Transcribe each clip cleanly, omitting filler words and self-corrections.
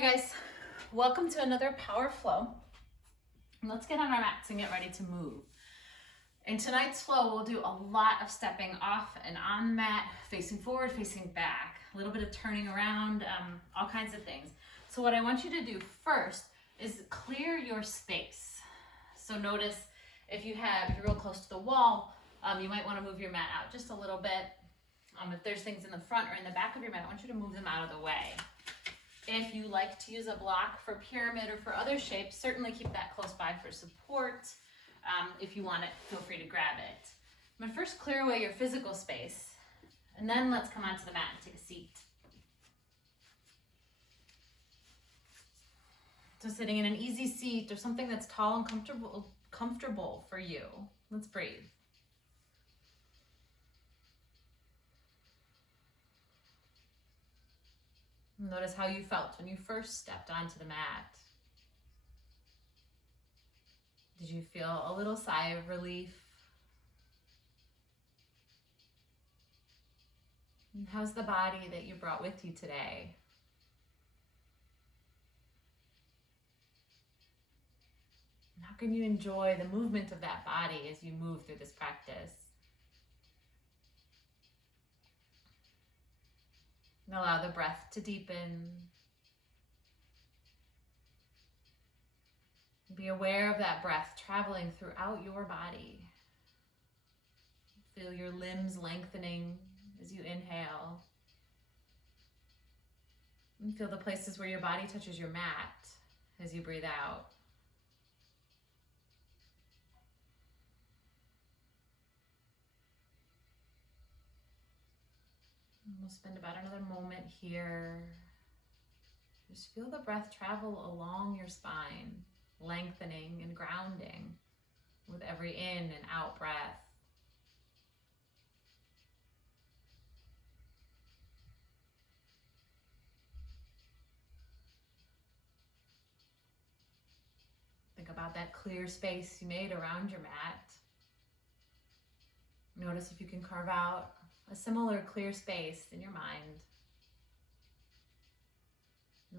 Hi guys, welcome to another Power Flow. Let's get on our mats and get ready to move. In tonight's flow, we'll do a lot of stepping off and on the mat, facing forward, facing back, a little bit of turning around, all kinds of things. So what I want you to do first is clear your space. So notice if you're real close to the wall, you might want to move your mat out just a little bit. If there's things in the front or in the back of your mat, I want you to move them out of the way. If you like to use a block for pyramid or for other shapes, certainly keep that close by for support. If you want it, feel free to grab it. But first clear away your physical space, and then let's come onto the mat and take a seat. So sitting in an easy seat or something that's tall and comfortable for you. Let's breathe. Notice how you felt when you first stepped onto the mat. Did you feel a little sigh of relief? And how's the body that you brought with you today? And how can you enjoy the movement of that body as you move through this practice? And allow the breath to deepen. Be aware of that breath traveling throughout your body. Feel your limbs lengthening as you inhale. And feel the places where your body touches your mat as you breathe out. We'll spend about another moment here. Just feel the breath travel along your spine, lengthening and grounding with every in and out breath. Think about that clear space you made around your mat. Notice if you can carve out a similar clear space in your mind.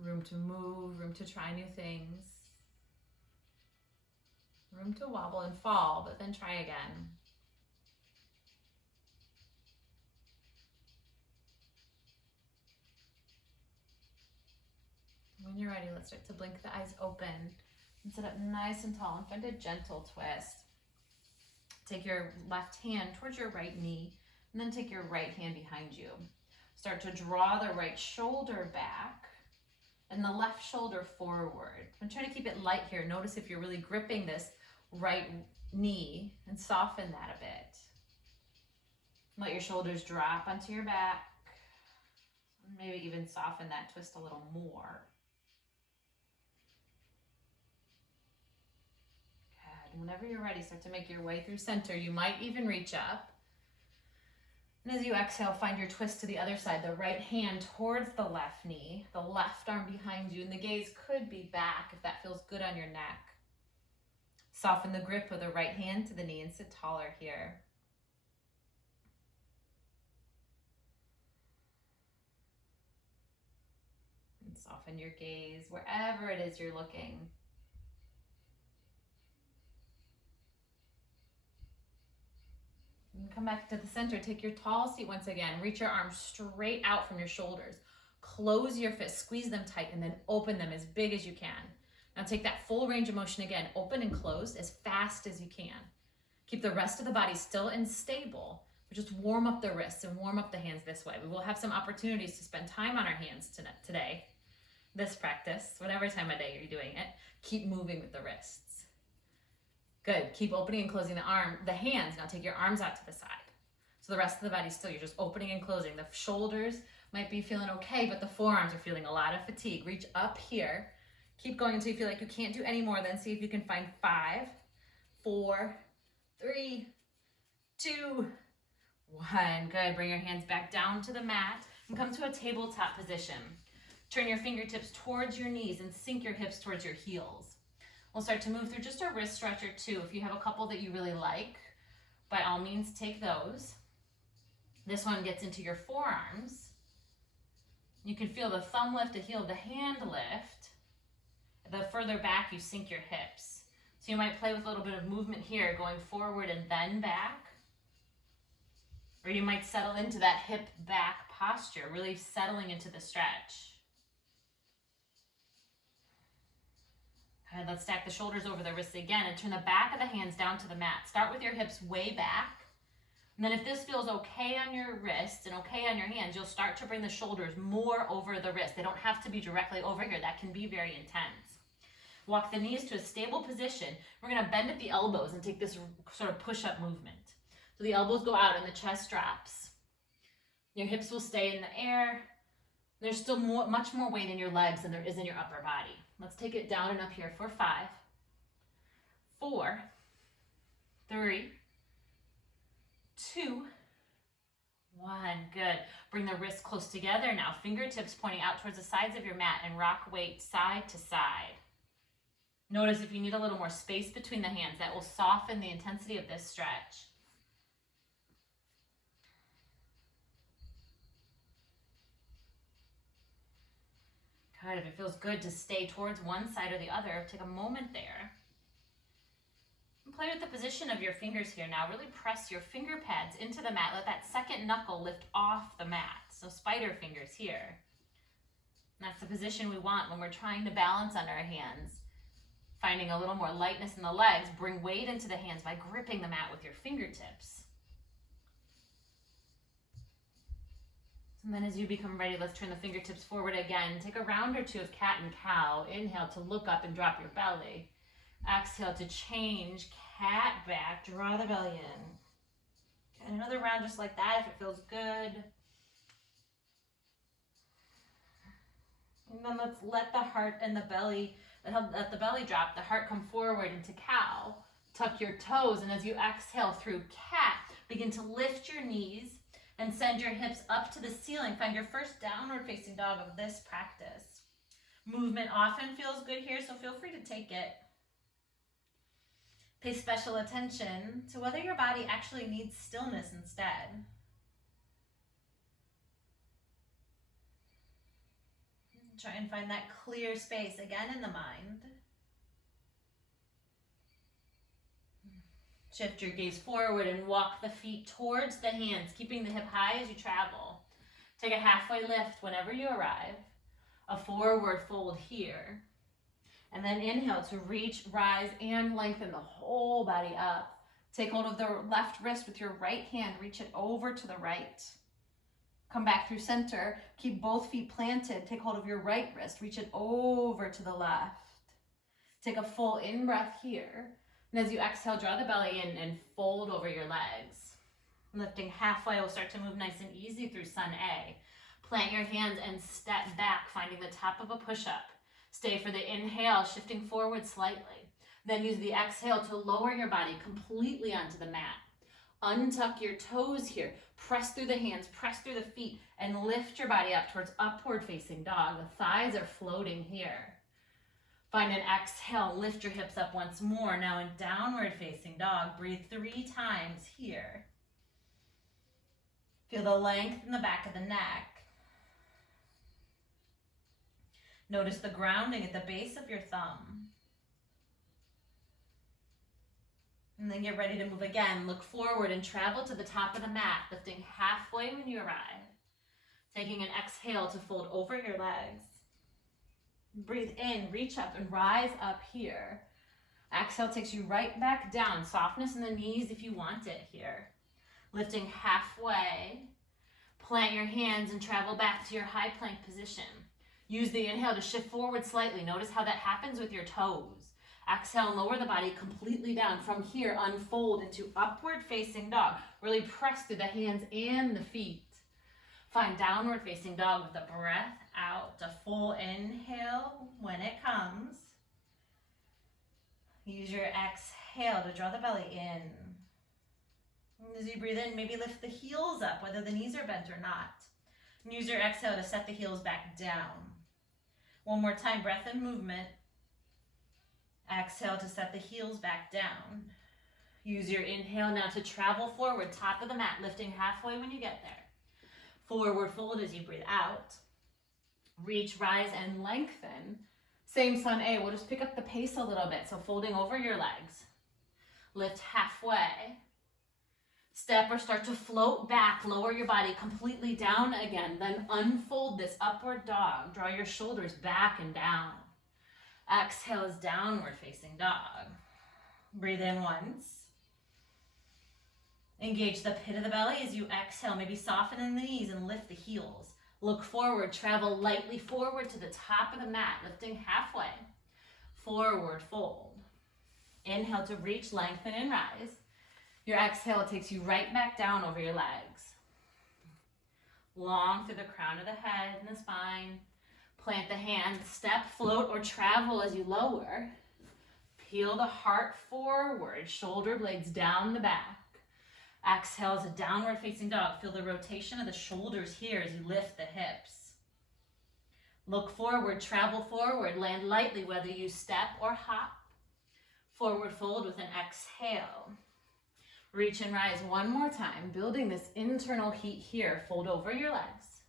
Room to move, room to try new things. Room to wobble and fall, but then try again. When you're ready, let's start to blink the eyes open and sit up nice and tall and find a gentle twist. Take your left hand towards your right knee, and then take your right hand behind you. Start to draw the right shoulder back and the left shoulder forward. I'm trying to keep it light here. Notice if you're really gripping this right knee and soften that a bit. Let your shoulders drop onto your back. Maybe even soften that twist a little more. Good. Whenever you're ready, start to make your way through center. You might even reach up. And as you exhale, find your twist to the other side, the right hand towards the left knee, the left arm behind you, and the gaze could be back if that feels good on your neck. Soften the grip of the right hand to the knee and sit taller here. And soften your gaze wherever it is you're looking. And come back to the center. Take your tall seat once again. Reach your arms straight out from your shoulders. Close your fists, squeeze them tight, and then open them as big as you can. Now take that full range of motion again. Open and close as fast as you can. Keep the rest of the body still and stable, but just warm up the wrists and warm up the hands this way. We will have some opportunities to spend time on our hands today. This practice, whatever time of day you're doing it, keep moving with the wrists. Good. Keep opening and closing the hands. Now take your arms out to the side. So the rest of the body's still. You're just opening and closing. The shoulders might be feeling okay, but the forearms are feeling a lot of fatigue. Reach up here. Keep going until you feel like you can't do any more. Then see if you can find 5, 4, 3, 2, 1. Good. Bring your hands back down to the mat and come to a tabletop position. Turn your fingertips towards your knees and sink your hips towards your heels. We'll start to move through just a wrist stretch or two. If you have a couple that you really like, by all means, take those. This one gets into your forearms. You can feel the thumb lift, the heel, the hand lift. The further back you sink your hips. So you might play with a little bit of movement here, going forward and then back. Or you might settle into that hip back posture, really settling into the stretch. Okay, let's stack the shoulders over the wrists again and turn the back of the hands down to the mat. Start with your hips way back. And then if this feels okay on your wrists and okay on your hands, you'll start to bring the shoulders more over the wrist. They don't have to be directly over here. That can be very intense. Walk the knees to a stable position. We're going to bend at the elbows and take this sort of push-up movement. So the elbows go out and the chest drops. Your hips will stay in the air. There's still much more weight in your legs than there is in your upper body. Let's take it down and up here for 5, 4, 3, 2, 1. Good. Bring the wrists close together now. Fingertips pointing out towards the sides of your mat and rock weight side to side. Notice if you need a little more space between the hands, that will soften the intensity of this stretch. Good. If it feels good to stay towards one side or the other, take a moment there. And play with the position of your fingers here now. Really press your finger pads into the mat. Let that second knuckle lift off the mat. So spider fingers here. And that's the position we want when we're trying to balance on our hands. Finding a little more lightness in the legs, bring weight into the hands by gripping the mat with your fingertips. And then as you become ready, let's turn the fingertips forward again. Take a round or two of cat and cow. Inhale to look up and drop your belly. Exhale to change, cat back, draw the belly in. And another round just like that if it feels good. And then let's let the heart and the belly, let the belly drop, the heart come forward into cow. Tuck your toes, and as you exhale through cat, begin to lift your knees and send your hips up to the ceiling. Find your first downward facing dog of this practice. Movement often feels good here, so feel free to take it. Pay special attention to whether your body actually needs stillness instead. Try and find that clear space again in the mind. Shift your gaze forward and walk the feet towards the hands, keeping the hip high as you travel. Take a halfway lift whenever you arrive. A forward fold here. And then inhale to reach, rise, and lengthen the whole body up. Take hold of the left wrist with your right hand. Reach it over to the right. Come back through center. Keep both feet planted. Take hold of your right wrist. Reach it over to the left. Take a full in-breath here. And as you exhale, draw the belly in and fold over your legs. Lifting halfway, we'll start to move nice and easy through Sun A. Plant your hands and step back, finding the top of a push-up. Stay for the inhale, shifting forward slightly. Then use the exhale to lower your body completely onto the mat. Untuck your toes here. Press through the hands, press through the feet, and lift your body up towards upward facing dog. The thighs are floating here. Find an exhale, lift your hips up once more. Now in downward facing dog, breathe 3 times here. Feel the length in the back of the neck. Notice the grounding at the base of your thumb. And then get ready to move again. Look forward and travel to the top of the mat, lifting halfway when you arrive. Taking an exhale to fold over your legs. Breathe in, reach up and rise up here. Exhale takes you right back down. Softness in the knees if you want it here. Lifting halfway. Plant your hands and travel back to your high plank position. Use the inhale to shift forward slightly. Notice how that happens with your toes. Exhale, lower the body completely down. From here, unfold into upward facing dog. Really press through the hands and the feet. Find downward facing dog with the breath out. A full inhale when it comes. Use your exhale to draw the belly in. As you breathe in, maybe lift the heels up, whether the knees are bent or not. And use your exhale to set the heels back down. One more time, breath and movement. Exhale to set the heels back down. Use your inhale now to travel forward, top of the mat, lifting halfway when you get there. Forward fold as you breathe out. Reach, rise, and lengthen. Same sun A, we'll just pick up the pace a little bit. So folding over your legs. Lift halfway. Step or start to float back, lower your body completely down again. Then unfold this upward dog. Draw your shoulders back and down. Exhale is downward facing dog. Breathe in once. Engage the pit of the belly as you exhale. Maybe soften in the knees and lift the heels. Look forward, travel lightly forward to the top of the mat, lifting halfway. Forward fold. Inhale to reach, lengthen, and rise. Your exhale takes you right back down over your legs. Long through the crown of the head and the spine. Plant the hands, step, float, or travel as you lower. Peel the heart forward, shoulder blades down the back. Exhale as a downward facing dog. Feel the rotation of the shoulders here as you lift the hips. Look forward, travel forward, land lightly whether you step or hop. Forward fold with an exhale. Reach and rise one more time, building this internal heat here. Fold over your legs.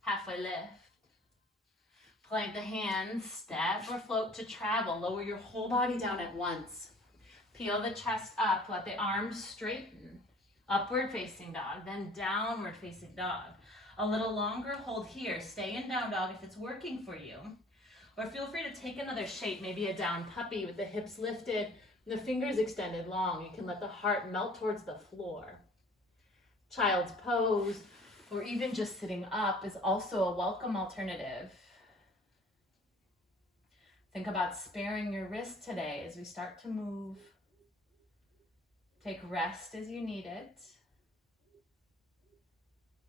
Halfway lift. Plant the hands, step or float to travel. Lower your whole body down at once. Peel the chest up, let the arms straighten. Upward facing dog, then downward facing dog. A little longer hold here. Stay in down dog if it's working for you. Or feel free to take another shape, maybe a down puppy with the hips lifted and the fingers extended long. You can let the heart melt towards the floor. Child's pose, or even just sitting up, is also a welcome alternative. Think about sparing your wrist today as we start to move. Take rest as you need it.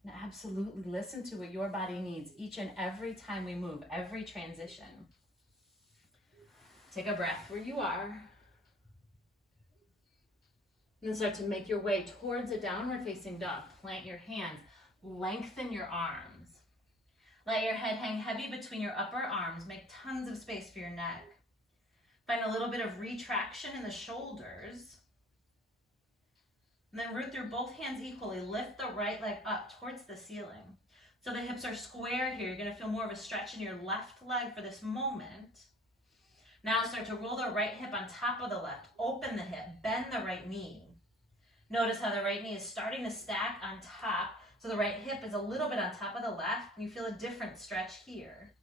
And absolutely listen to what your body needs each and every time we move, every transition. Take a breath where you are. And then start to make your way towards a downward facing dog. Plant your hands, lengthen your arms. Let your head hang heavy between your upper arms. Make tons of space for your neck. Find a little bit of retraction in the shoulders. And then root through both hands equally. Lift the right leg up towards the ceiling. So the hips are square here. You're going to feel more of a stretch in your left leg for this moment. Now start to roll the right hip on top of the left. Open the hip. Bend the right knee. Notice how the right knee is starting to stack on top. So the right hip is a little bit on top of the left. And you feel a different stretch here.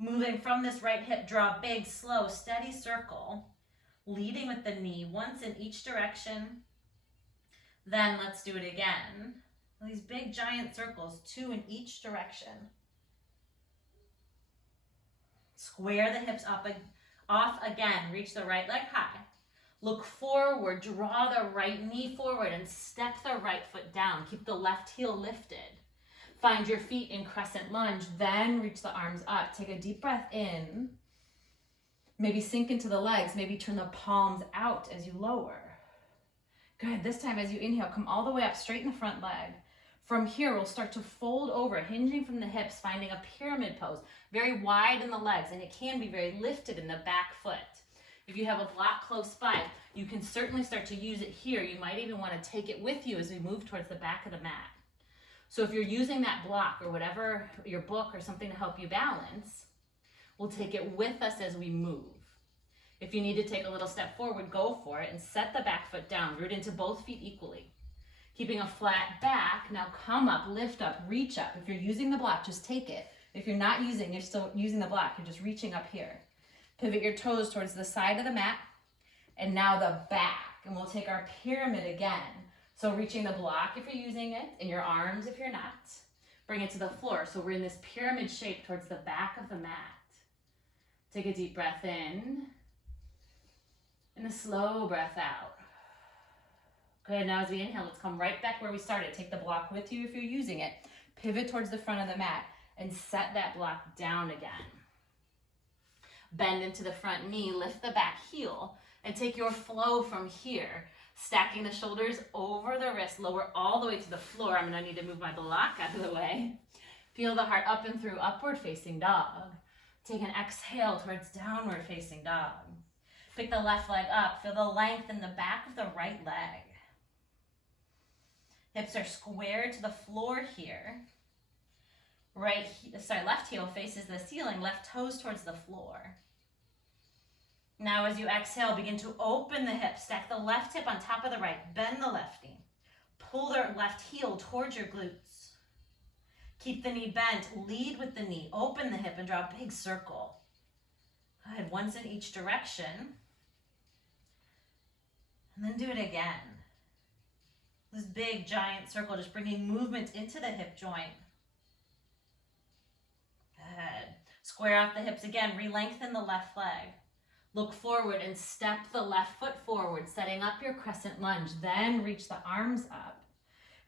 Moving from this right hip, draw a big, slow, steady circle. Leading with the knee once in each direction. Then let's do it again. These big giant circles, 2 in each direction. Square the hips up, off again. Reach the right leg high. Look forward, draw the right knee forward and step the right foot down. Keep the left heel lifted. Find your feet in Crescent Lunge, then reach the arms up. Take a deep breath in. Maybe sink into the legs, maybe turn the palms out as you lower. Good, this time as you inhale, come all the way up, straighten the front leg. From here, we'll start to fold over, hinging from the hips, finding a pyramid pose. Very wide in the legs, and it can be very lifted in the back foot. If you have a block close by, you can certainly start to use it here. You might even want to take it with you as we move towards the back of the mat. So if you're using that block or whatever, your book or something to help you balance, we'll take it with us as we move. If you need to take a little step forward, go for it and set the back foot down. Root into both feet equally. Keeping a flat back, now come up, lift up, reach up. If you're using the block, just take it. If you're not using, you're still using the block, you're just reaching up here. Pivot your toes towards the side of the mat. And now the back. And we'll take our pyramid again. So reaching the block if you're using it, and your arms if you're not. Bring it to the floor. So we're in this pyramid shape towards the back of the mat. Take a deep breath in. And a slow breath out. Good, now as we inhale, let's come right back where we started. Take the block with you if you're using it. Pivot towards the front of the mat and set that block down again. Bend into the front knee, lift the back heel, and take your flow from here. Stacking the shoulders over the wrist, lower all the way to the floor. I'm gonna need to move my block out of the way. Feel the heart up and through, upward facing dog. Take an exhale towards downward facing dog. Pick the left leg up, feel the length in the back of the right leg. Hips are squared to the floor here. Left heel faces the ceiling, left toes towards the floor. Now as you exhale, begin to open the hips. Stack the left hip on top of the right. Bend the left knee. Pull the left heel towards your glutes. Keep the knee bent. Lead with the knee. Open the hip and draw a big circle. Go ahead, once in each direction. And then do it again. This big giant circle, just bringing movement into the hip joint. Good. Square off the hips again. Re-lengthen the left leg. Look forward and step the left foot forward, setting up your crescent lunge. Then reach the arms up.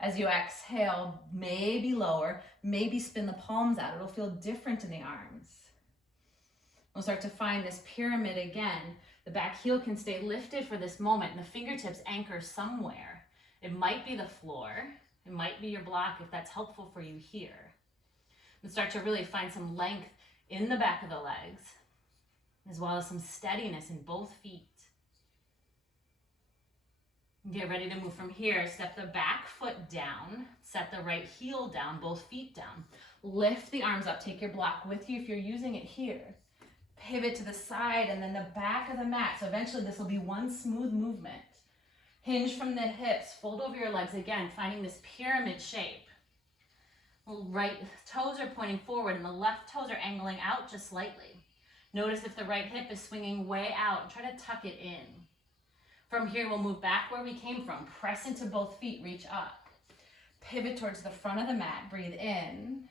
As you exhale, maybe lower, maybe spin the palms out. It'll feel different in the arms. We'll start to find this pyramid again. The back heel can stay lifted for this moment, and the fingertips anchor somewhere. It might be the floor. It might be your block if that's helpful for you here. And start to really find some length in the back of the legs, as well as some steadiness in both feet. Get ready to move from here. Step the back foot down. Set the right heel down, both feet down. Lift the arms up. Take your block with you if you're using it here. Pivot to the side and then the back of the mat. So eventually this will be one smooth movement. Hinge from the hips. Fold over your legs again, finding this pyramid shape. Right toes are pointing forward and the left toes are angling out just slightly. Notice if the right hip is swinging way out. Try to tuck it in. From here, we'll move back where we came from. Press into both feet, reach up. Pivot towards the front of the mat. Breathe in.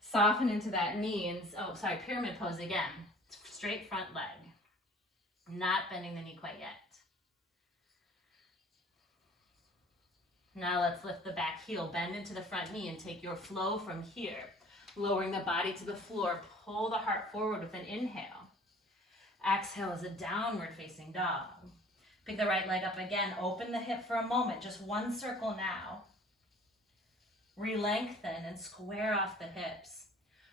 Soften into that knee. And pyramid pose again. Straight front leg. Not bending the knee quite yet. Now let's lift the back heel. Bend into the front knee and take your flow from here. Lowering the body to the floor. Pull the heart forward with an inhale. Exhale as a downward facing dog. Pick the right leg up again. Open the hip for a moment. Just one circle now. Re-lengthen and square off the hips.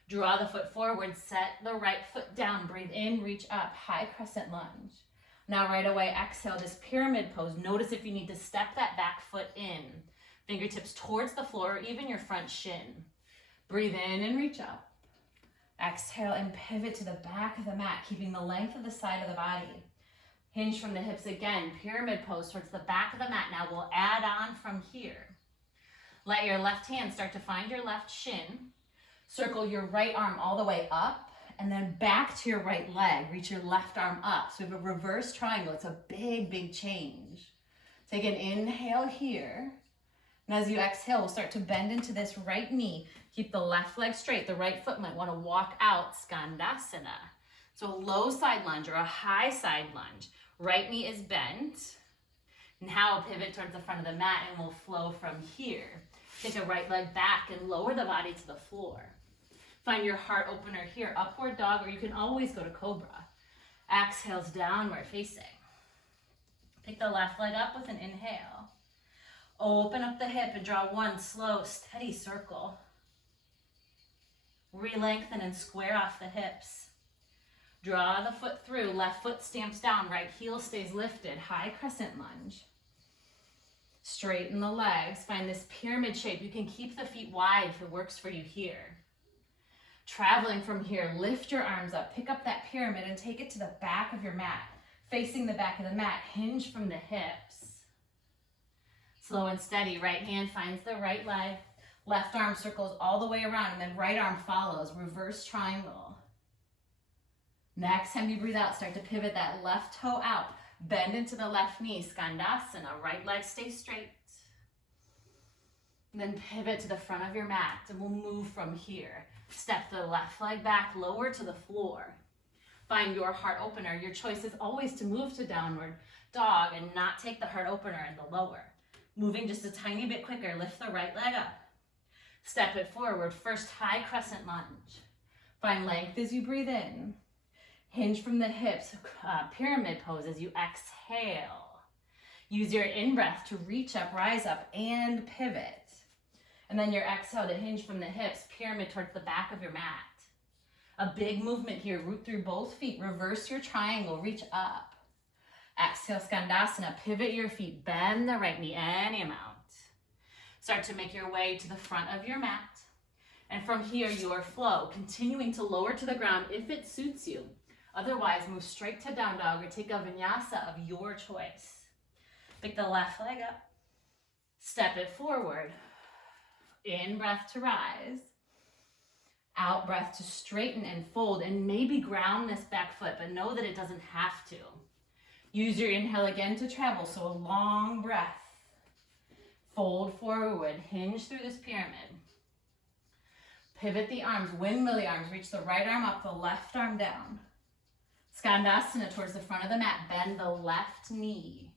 Draw the foot forward. Set the right foot down. Breathe in, reach up. High crescent lunge. Now right away, exhale this pyramid pose. Notice if you need to step that back foot in. Fingertips towards the floor or even your front shin. Breathe in and reach up. Exhale and pivot to the back of the mat, keeping the length of the side of the body. Hinge from the hips again, pyramid pose towards the back of the mat. Now we'll add on from here. Let your left hand start to find your left shin. Circle your right arm all the way up and then back to your right leg. Reach your left arm up. So we have a reverse triangle. It's a big, big change. Take an inhale here. And as you exhale, we'll start to bend into this right knee. Keep the left leg straight. The right foot might want to walk out, Skandasana. So a low side lunge or a high side lunge. Right knee is bent. Now pivot towards the front of the mat and we'll flow from here. Take a right leg back and lower the body to the floor. Find your heart opener here, upward dog, or you can always go to cobra. Exhales, downward facing. Pick the left leg up with an inhale. Open up the hip and draw one slow, steady circle. Re-lengthen and square off the hips. Draw the foot through, left foot stamps down, right heel stays lifted, high crescent lunge. Straighten the legs, find this pyramid shape. You can keep the feet wide if it works for you here. Traveling from here, lift your arms up, pick up that pyramid and take it to the back of your mat. Facing the back of the mat, hinge from the hips. Slow and steady, right hand finds the right leg, left arm circles all the way around and then right arm follows, reverse triangle. Next time you breathe out, start to pivot that left toe out. Bend into the left knee, Skandasana. Right leg stays straight. And then pivot to the front of your mat and we'll move from here. Step the left leg back, lower to the floor. Find your heart opener. Your choice is always to move to downward dog and not take the heart opener in the lower. Moving just a tiny bit quicker, lift the right leg up. Step it forward, first high crescent lunge. Find length as you breathe in. Hinge from the hips, pyramid pose as you exhale. Use your in-breath to reach up, rise up, and pivot. And then your exhale to hinge from the hips, pyramid towards the back of your mat. A big movement here, root through both feet, reverse your triangle, reach up. Exhale, Skandasana, pivot your feet, bend the right knee any amount. Start to make your way to the front of your mat. And from here, your flow, continuing to lower to the ground if it suits you. Otherwise, move straight to down dog or take a vinyasa of your choice. Pick the left leg up. Step it forward. In breath to rise. Out breath to straighten and fold, and maybe ground this back foot, but know that it doesn't have to. Use your inhale again to travel, so a long breath. Fold forward, hinge through this pyramid. Pivot the arms, windmill the arms, reach the right arm up, the left arm down. Skandasana towards the front of the mat, bend the left knee.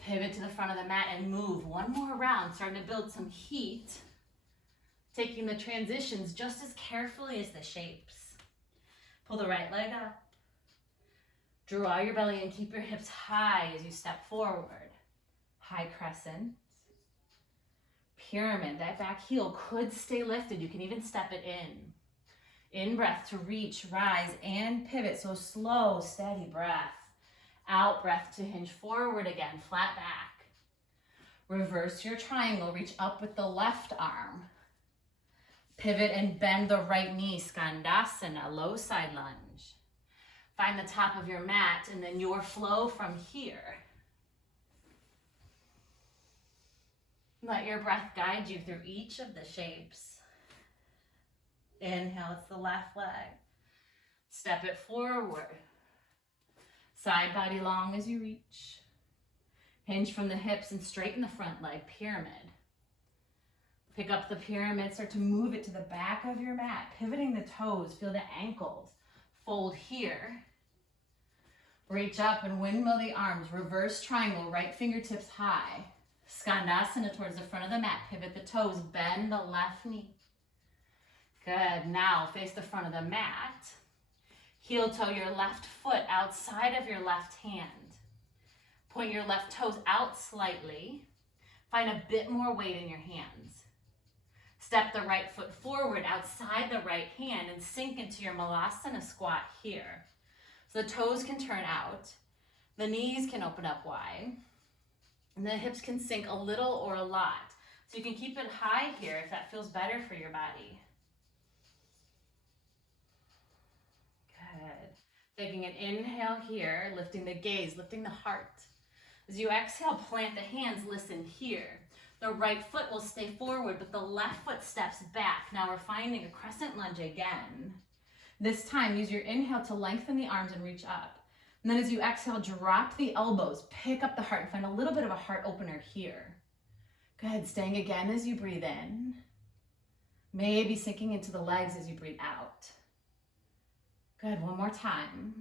Pivot to the front of the mat and move one more round, starting to build some heat. Taking the transitions just as carefully as the shapes. Pull the right leg up. Draw your belly and keep your hips high as you step forward. High crescent. Pyramid, that back heel could stay lifted. You can even step it in. In breath to reach, rise, and pivot. So slow, steady breath. Out breath to hinge forward again, flat back. Reverse your triangle, reach up with the left arm. Pivot and bend the right knee, Skandasana, low side lunge. Find the top of your mat and then your flow from here. Let your breath guide you through each of the shapes. Inhale, it's the left leg. Step it forward. Side body long as you reach. Hinge from the hips and straighten the front leg, pyramid. Pick up the pyramid, start to move it to the back of your mat, pivoting the toes, feel the ankles. Fold here. Reach up and windmill the arms, reverse triangle, right fingertips high. Skandasana towards the front of the mat, pivot the toes, bend the left knee. Good, now face the front of the mat. Heel toe your left foot outside of your left hand. Point your left toes out slightly. Find a bit more weight in your hands. Step the right foot forward outside the right hand and sink into your Molasses squat here. So the toes can turn out, the knees can open up wide, and the hips can sink a little or a lot. So you can keep it high here if that feels better for your body. Good. Taking an inhale here, lifting the gaze, lifting the heart. As you exhale, plant the hands, listen here. The right foot will stay forward, but the left foot steps back. Now we're finding a crescent lunge again. This time, use your inhale to lengthen the arms and reach up. And then as you exhale, drop the elbows, pick up the heart, and find a little bit of a heart opener here. Good, staying again as you breathe in. Maybe sinking into the legs as you breathe out. Good, one more time.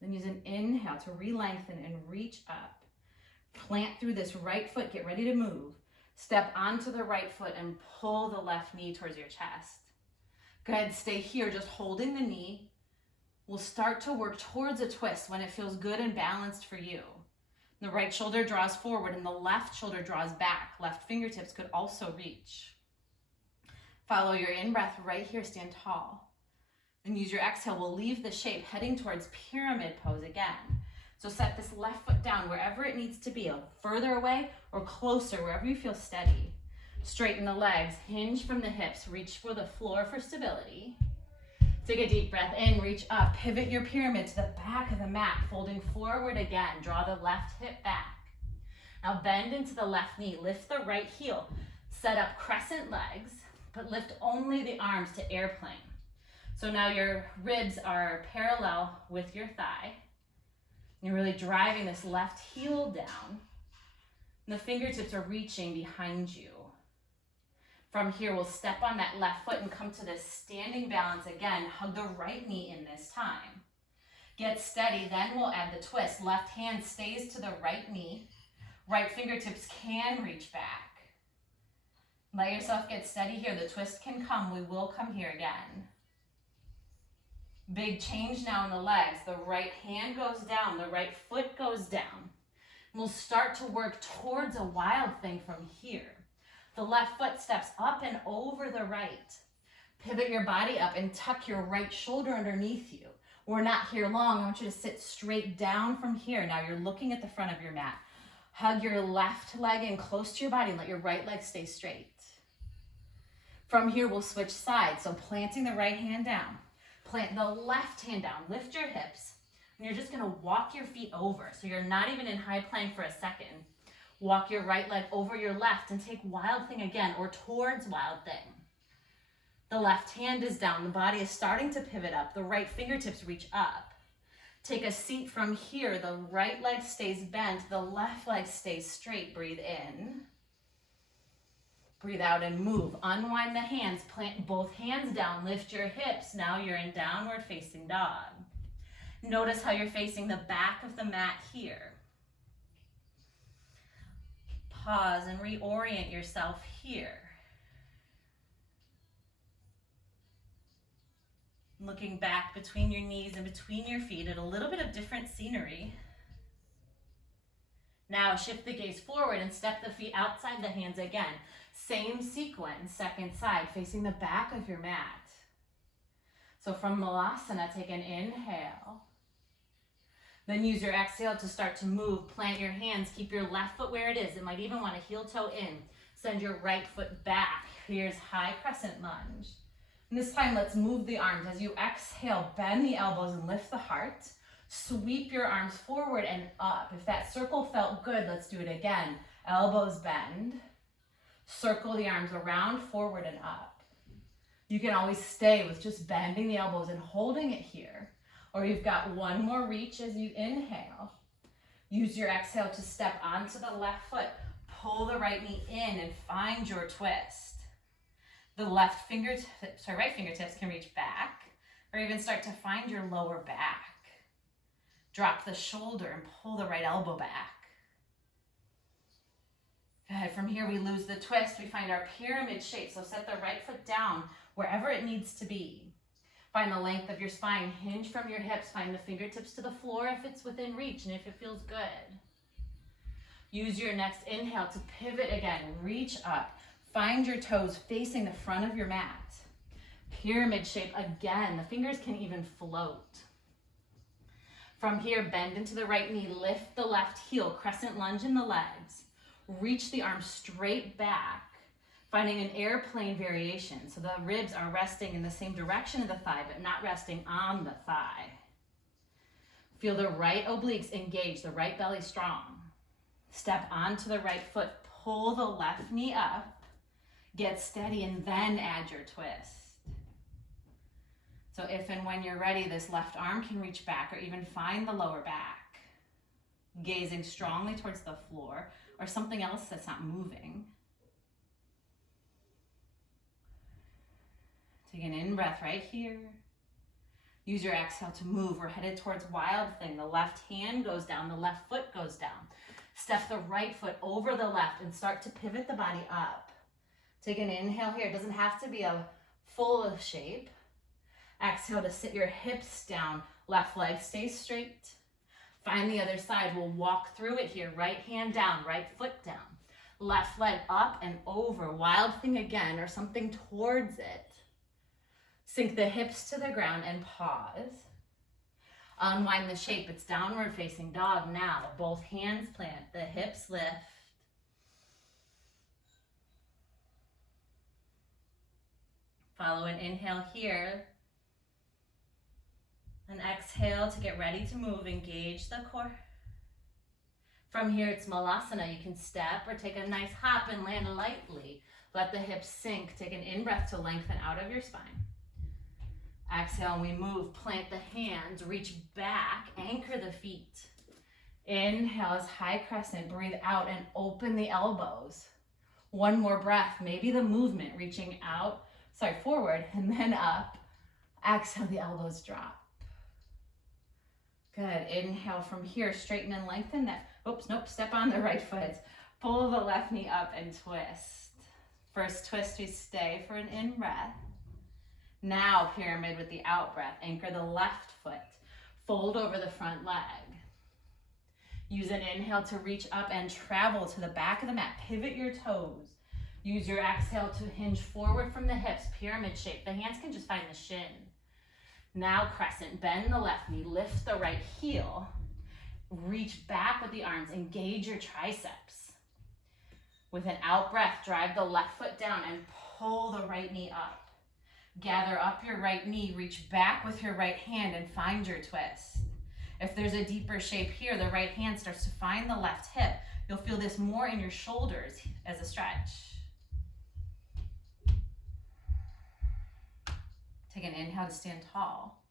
Then use an inhale to re-lengthen and reach up. Plant through this right foot, get ready to move. Step onto the right foot and pull the left knee towards your chest. Good, stay here, just holding the knee. We'll start to work towards a twist when it feels good and balanced for you. The right shoulder draws forward and the left shoulder draws back. Left fingertips could also reach. Follow your in-breath right here, stand tall. Then use your exhale, we'll leave the shape heading towards pyramid pose again. So set this left foot down wherever it needs to be, further away or closer, wherever you feel steady. Straighten the legs, hinge from the hips, reach for the floor for stability. Take a deep breath in, reach up, pivot your pyramid to the back of the mat, folding forward again, draw the left hip back. Now bend into the left knee, lift the right heel, set up crescent legs, but lift only the arms to airplane. So now your ribs are parallel with your thigh. You're really driving this left heel down. And the fingertips are reaching behind you. From here, we'll step on that left foot and come to this standing balance again. Hug the right knee in this time. Get steady, then we'll add the twist. Left hand stays to the right knee. Right fingertips can reach back. Let yourself get steady here. The twist can come. We will come here again. Big change now in the legs. The right hand goes down, the right foot goes down. We'll start to work towards a wild thing from here. The left foot steps up and over the right. Pivot your body up and tuck your right shoulder underneath you. We're not here long. I want you to sit straight down from here. Now you're looking at the front of your mat. Hug your left leg in close to your body and let your right leg stay straight. From here, we'll switch sides. So planting the right hand down, plant the left hand down, lift your hips, and you're just gonna walk your feet over. So you're not even in high plank for a second. Walk your right leg over your left and take Wild Thing again, or towards Wild Thing. The left hand is down, the body is starting to pivot up, the right fingertips reach up. Take a seat from here, the right leg stays bent, the left leg stays straight. Breathe in. Breathe out and move. Unwind the hands, plant both hands down, lift your hips. Now you're in downward facing dog. Notice how you're facing the back of the mat here. Pause and reorient yourself here. Looking back between your knees and between your feet at a little bit of different scenery. Now shift the gaze forward and step the feet outside the hands again. Same sequence, second side, facing the back of your mat. So from Molasses, take an inhale. Then use your exhale to start to move. Plant your hands, keep your left foot where it is. It might even want to heel toe in. Send your right foot back. Here's high crescent lunge. And this time, let's move the arms. As you exhale, bend the elbows and lift the heart. Sweep your arms forward and up. If that circle felt good, let's do it again. Elbows bend. Circle the arms around, forward and up. You can always stay with just bending the elbows and holding it here. Or you've got one more reach as you inhale. Use your exhale to step onto the left foot. Pull the right knee in and find your twist. The right fingertips can reach back, or even start to find your lower back. Drop the shoulder and pull the right elbow back. Good. From here, we lose the twist. We find our pyramid shape. So set the right foot down wherever it needs to be. Find the length of your spine. Hinge from your hips. Find the fingertips to the floor if it's within reach and if it feels good. Use your next inhale to pivot again. Reach up. Find your toes facing the front of your mat. Pyramid shape again. The fingers can even float. From here, bend into the right knee. Lift the left heel. Crescent lunge in the legs. Reach the arms straight back. Finding an airplane variation. So the ribs are resting in the same direction of the thigh, but not resting on the thigh. Feel the right obliques engage, the right belly strong. Step onto the right foot, pull the left knee up, get steady, and then add your twist. So if and when you're ready, this left arm can reach back or even find the lower back. Gazing strongly towards the floor or something else that's not moving. Take an in-breath right here. Use your exhale to move. We're headed towards Wild Thing. The left hand goes down, the left foot goes down. Step the right foot over the left and start to pivot the body up. Take an inhale here. It doesn't have to be a full shape. Exhale to sit your hips down. Left leg stays straight. Find the other side. We'll walk through it here. Right hand down, right foot down. Left leg up and over. Wild Thing again or something towards it. Sink the hips to the ground and pause. Unwind the shape. It's downward facing dog now. Both hands plant. The hips lift. Follow an inhale here. An exhale to get ready to move. Engage the core. From here, it's Molasses. You can step or take a nice hop and land lightly. Let the hips sink. Take an in-breath to lengthen out of your spine. Exhale, and we move. Plant the hands, reach back, anchor the feet. Inhale is high crescent. Breathe out and open the elbows. One more breath. Maybe the movement reaching out, forward and then up. Exhale, the elbows drop. Good. Inhale from here, straighten and lengthen that. Step on the right foot. Pull the left knee up and twist. First twist, we stay for an in-breath. Now pyramid with the out breath. Anchor the left foot. Fold over the front leg. Use an inhale to reach up and travel to the back of the mat. Pivot your toes. Use your exhale to hinge forward from the hips. Pyramid shape. The hands can just find the shin. Now crescent. Bend the left knee. Lift the right heel. Reach back with the arms. Engage your triceps. With an out breath, drive the left foot down and pull the right knee up. Gather up your right knee, reach back with your right hand and find your twist. If there's a deeper shape here, the right hand starts to find the left hip. You'll feel this more in your shoulders as a stretch. Take an inhale to stand tall.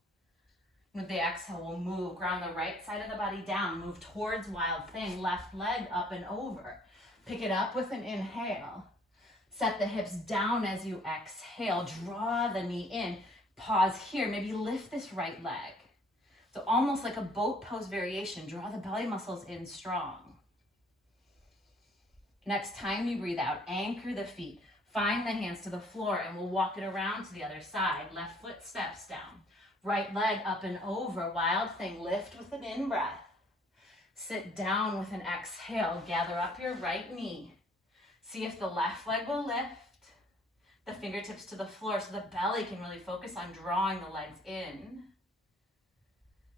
With the exhale, we'll move, ground the right side of the body down, move towards Wild Thing, left leg up and over. Pick it up with an inhale. Set the hips down as you exhale, draw the knee in. Pause here, maybe lift this right leg. So almost like a boat pose variation, draw the belly muscles in strong. Next time you breathe out, anchor the feet. Find the hands to the floor and we'll walk it around to the other side. Left foot steps down. Right leg up and over. Wild Thing, lift with an in-breath. Sit down with an exhale. Gather up your right knee. See if the left leg will lift. The fingertips to the floor so the belly can really focus on drawing the legs in.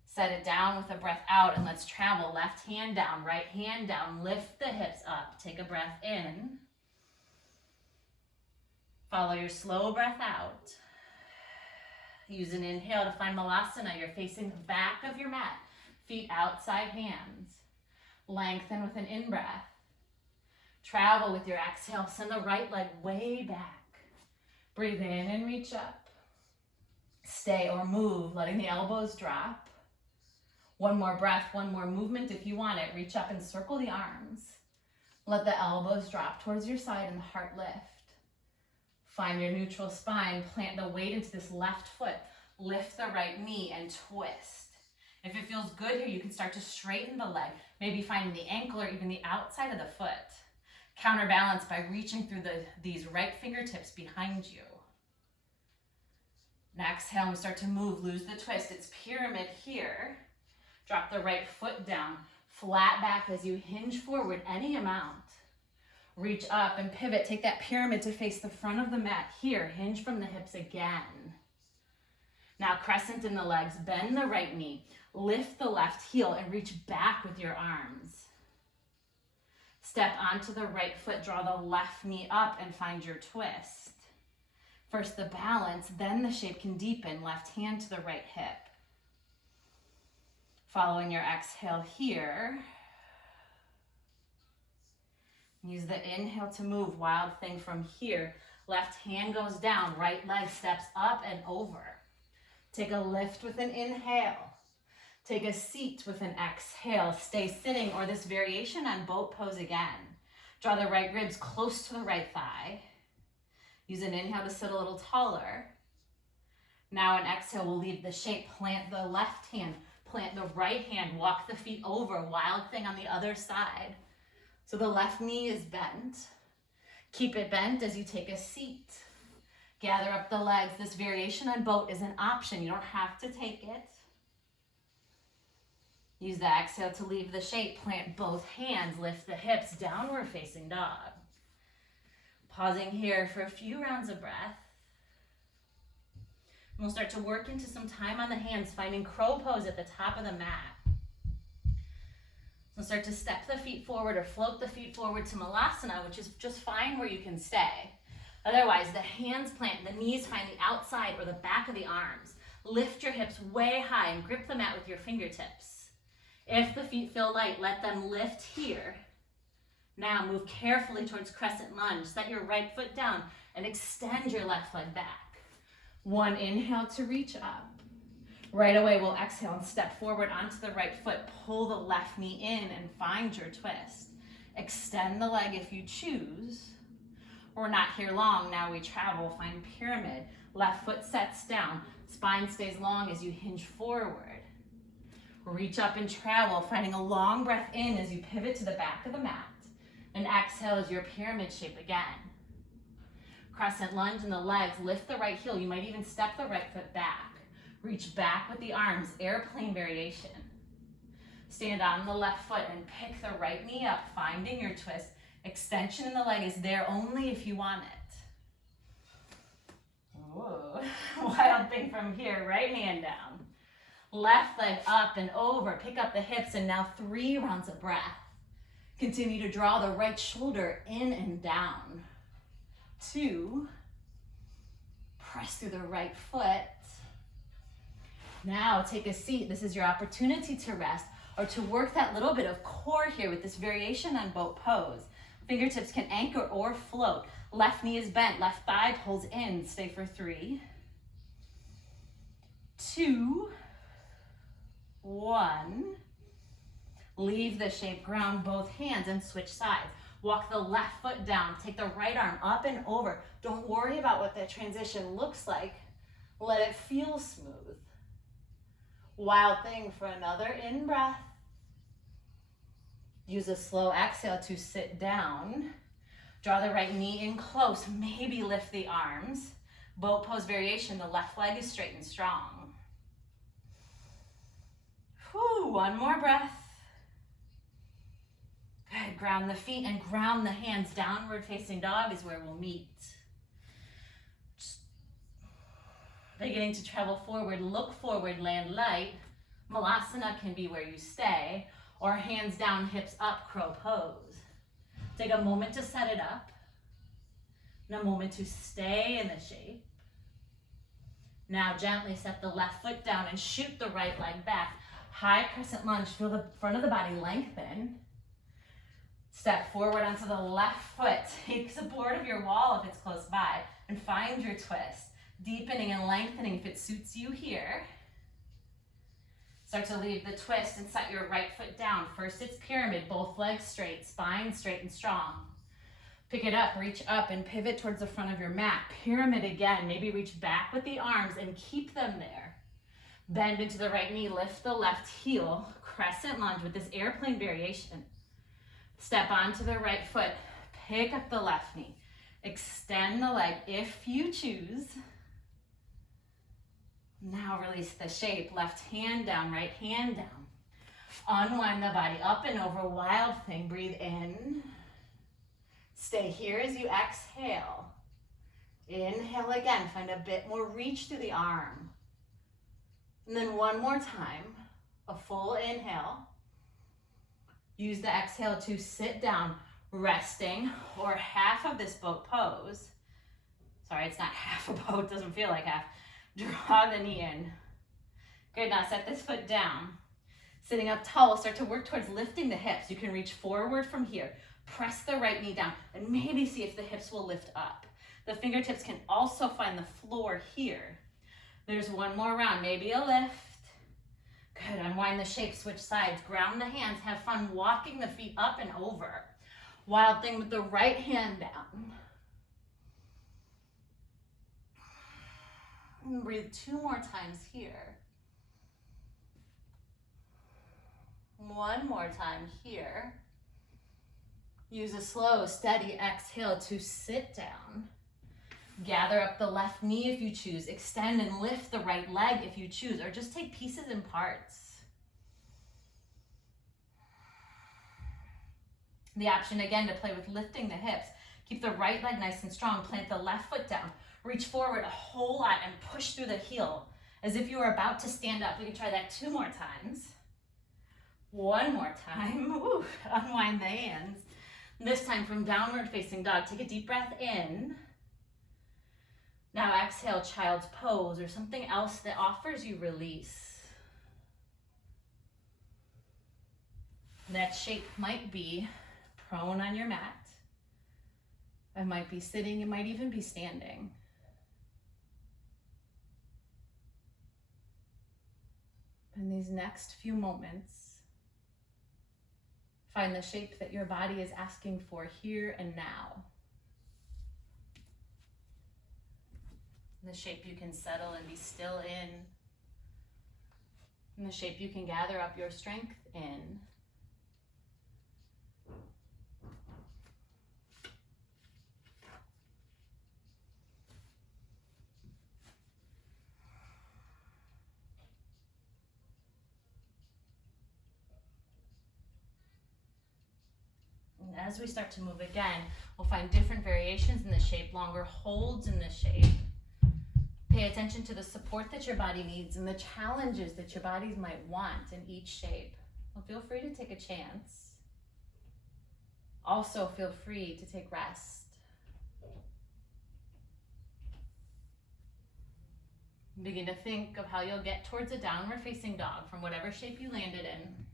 Set it down with a breath out and let's travel. Left hand down, right hand down. Lift the hips up. Take a breath in. Follow your slow breath out. Use an inhale to find Molasses. You're facing the back of your mat. Feet outside hands. Lengthen with an in-breath. Travel with your exhale. Send the right leg way back. Breathe in and reach up. Stay or move, letting the elbows drop. One more breath, one more movement if you want it. Reach up and circle the arms. Let the elbows drop towards your side and the heart lift. Find your neutral spine. Plant the weight into this left foot. Lift the right knee and twist. If it feels good here, you can start to straighten the leg. Maybe finding the ankle or even the outside of the foot. Counterbalance by reaching through these right fingertips behind you. And exhale and start to move. Lose the twist. It's pyramid here. Drop the right foot down. Flat back as you hinge forward any amount. Reach up and pivot. Take that pyramid to face the front of the mat here. Hinge from the hips again. Now crescent in the legs. Bend the right knee. Lift the left heel and reach back with your arms. Step onto the right foot. Draw the left knee up and find your twist. First the balance, then the shape can deepen. Left hand to the right hip. Following your exhale here. Use the inhale to move. Wild Thing from here. Left hand goes down. Right leg steps up and over. Take a lift with an inhale. Take a seat with an exhale. Stay sitting or this variation on boat pose again. Draw the right ribs close to the right thigh. Use an inhale to sit a little taller. Now an exhale, we'll leave the shape. Plant the left hand. Plant the right hand. Walk the feet over. Wild Thing on the other side. So the left knee is bent. Keep it bent as you take a seat. Gather up the legs. This variation on boat is an option. You don't have to take it. Use the exhale to leave the shape. Plant both hands. Lift the hips. Downward facing dog. Pausing here for a few rounds of breath. And we'll start to work into some time on the hands, finding crow pose at the top of the mat. So start to step the feet forward or float the feet forward to Molasses, which is just fine where you can stay. Otherwise, the hands plant, the knees find the outside or the back of the arms. Lift your hips way high and grip the mat with your fingertips. If the feet feel light, let them lift here. Now move carefully towards Crescent Lunge. Set your right foot down and extend your left leg back. One inhale to reach up. Right away, we'll exhale and step forward onto the right foot. Pull the left knee in and find your twist. Extend the leg if you choose. We're not here long. Now we travel. Find pyramid. Left foot sets down. Spine stays long as you hinge forward. Reach up and travel, finding a long breath in as you pivot to the back of the mat. And exhale as your pyramid shape again. Crescent lunge in the legs. Lift the right heel. You might even step the right foot back. Reach back with the arms, airplane variation. Stand on the left foot and pick the right knee up, finding your twist. Extension in the leg is there only if you want it. Whoa. Wild Thing from here, right hand down. Left leg up and over, pick up the hips, and now 3 rounds of breath. Continue to draw the right shoulder in and down. 2, Press through the right foot. Now take a seat. This is your opportunity to rest or to work that little bit of core here with this variation on boat pose. Fingertips can anchor or float. Left knee is bent, left thigh pulls in. Stay for 3, 2, 1. Leave the shape, ground both hands and switch sides. Walk the left foot down, take the right arm up and over. Don't worry about what that transition looks like. Let it feel smooth. Wild thing for another in-breath. Use a slow exhale to sit down. Draw the right knee in close, maybe lift the arms. Boat pose variation, the left leg is straight and strong. Whew, one more breath. Good, ground the feet and ground the hands. Downward facing dog is where we'll meet. Just beginning to travel forward, look forward, land light. Malasana can be where you stay, or hands down, hips up, crow pose. Take a moment to set it up, and a moment to stay in the shape. Now gently set the left foot down and shoot the right leg back. High crescent lunge, feel the front of the body lengthen. Step forward onto the left foot. Take support of your wall if it's close by, and find your twist. Deepening and lengthening if it suits you here. Start to leave the twist and set your right foot down. First it's pyramid, both legs straight, spine straight and strong. Pick it up, reach up and pivot towards the front of your mat. Pyramid again, maybe reach back with the arms and keep them there. Bend into the right knee, lift the left heel. Crescent lunge with this airplane variation. Step onto the right foot, pick up the left knee. Extend the leg if you choose. Now release the shape, left hand down, right hand down. Unwind the body up and over, wild thing, breathe in. Stay here as you exhale. Inhale again, find a bit more reach through the arm. And then one more time, a full inhale. Use the exhale to sit down, resting, or half of this boat pose. Sorry, it's not half a boat, doesn't feel like half. Draw the knee in. Good, now set this foot down. Sitting up tall, start to work towards lifting the hips. You can reach forward from here. Press the right knee down and maybe see if the hips will lift up. The fingertips can also find the floor here. There's one more round, maybe a lift. Good, unwind the shape, switch sides, ground the hands, have fun walking the feet up and over. Wild thing with the right hand down. And breathe 2 more times here. One more time here. Use a slow, steady exhale to sit down. Gather up the left knee if you choose. Extend and lift the right leg if you choose, or just take pieces and parts. The option again to play with lifting the hips. Keep the right leg nice and strong. Plant the left foot down. Reach forward a whole lot and push through the heel as if you are about to stand up. We can try that 2 more times. One more time. Ooh, unwind the hands. This time from downward facing dog, take a deep breath in. Now exhale, child's pose or something else that offers you release. That shape might be prone on your mat. It might be sitting, it might even be standing. In these next few moments, find the shape that your body is asking for here and now. The shape you can settle and be still in. And the shape you can gather up your strength in. And as we start to move again, we'll find different variations in the shape, longer holds in the shape. Pay attention to the support that your body needs and the challenges that your bodies might want in each shape. Well, feel free to take a chance. Also, feel free to take rest. Begin to think of how you'll get towards a downward facing dog from whatever shape you landed in.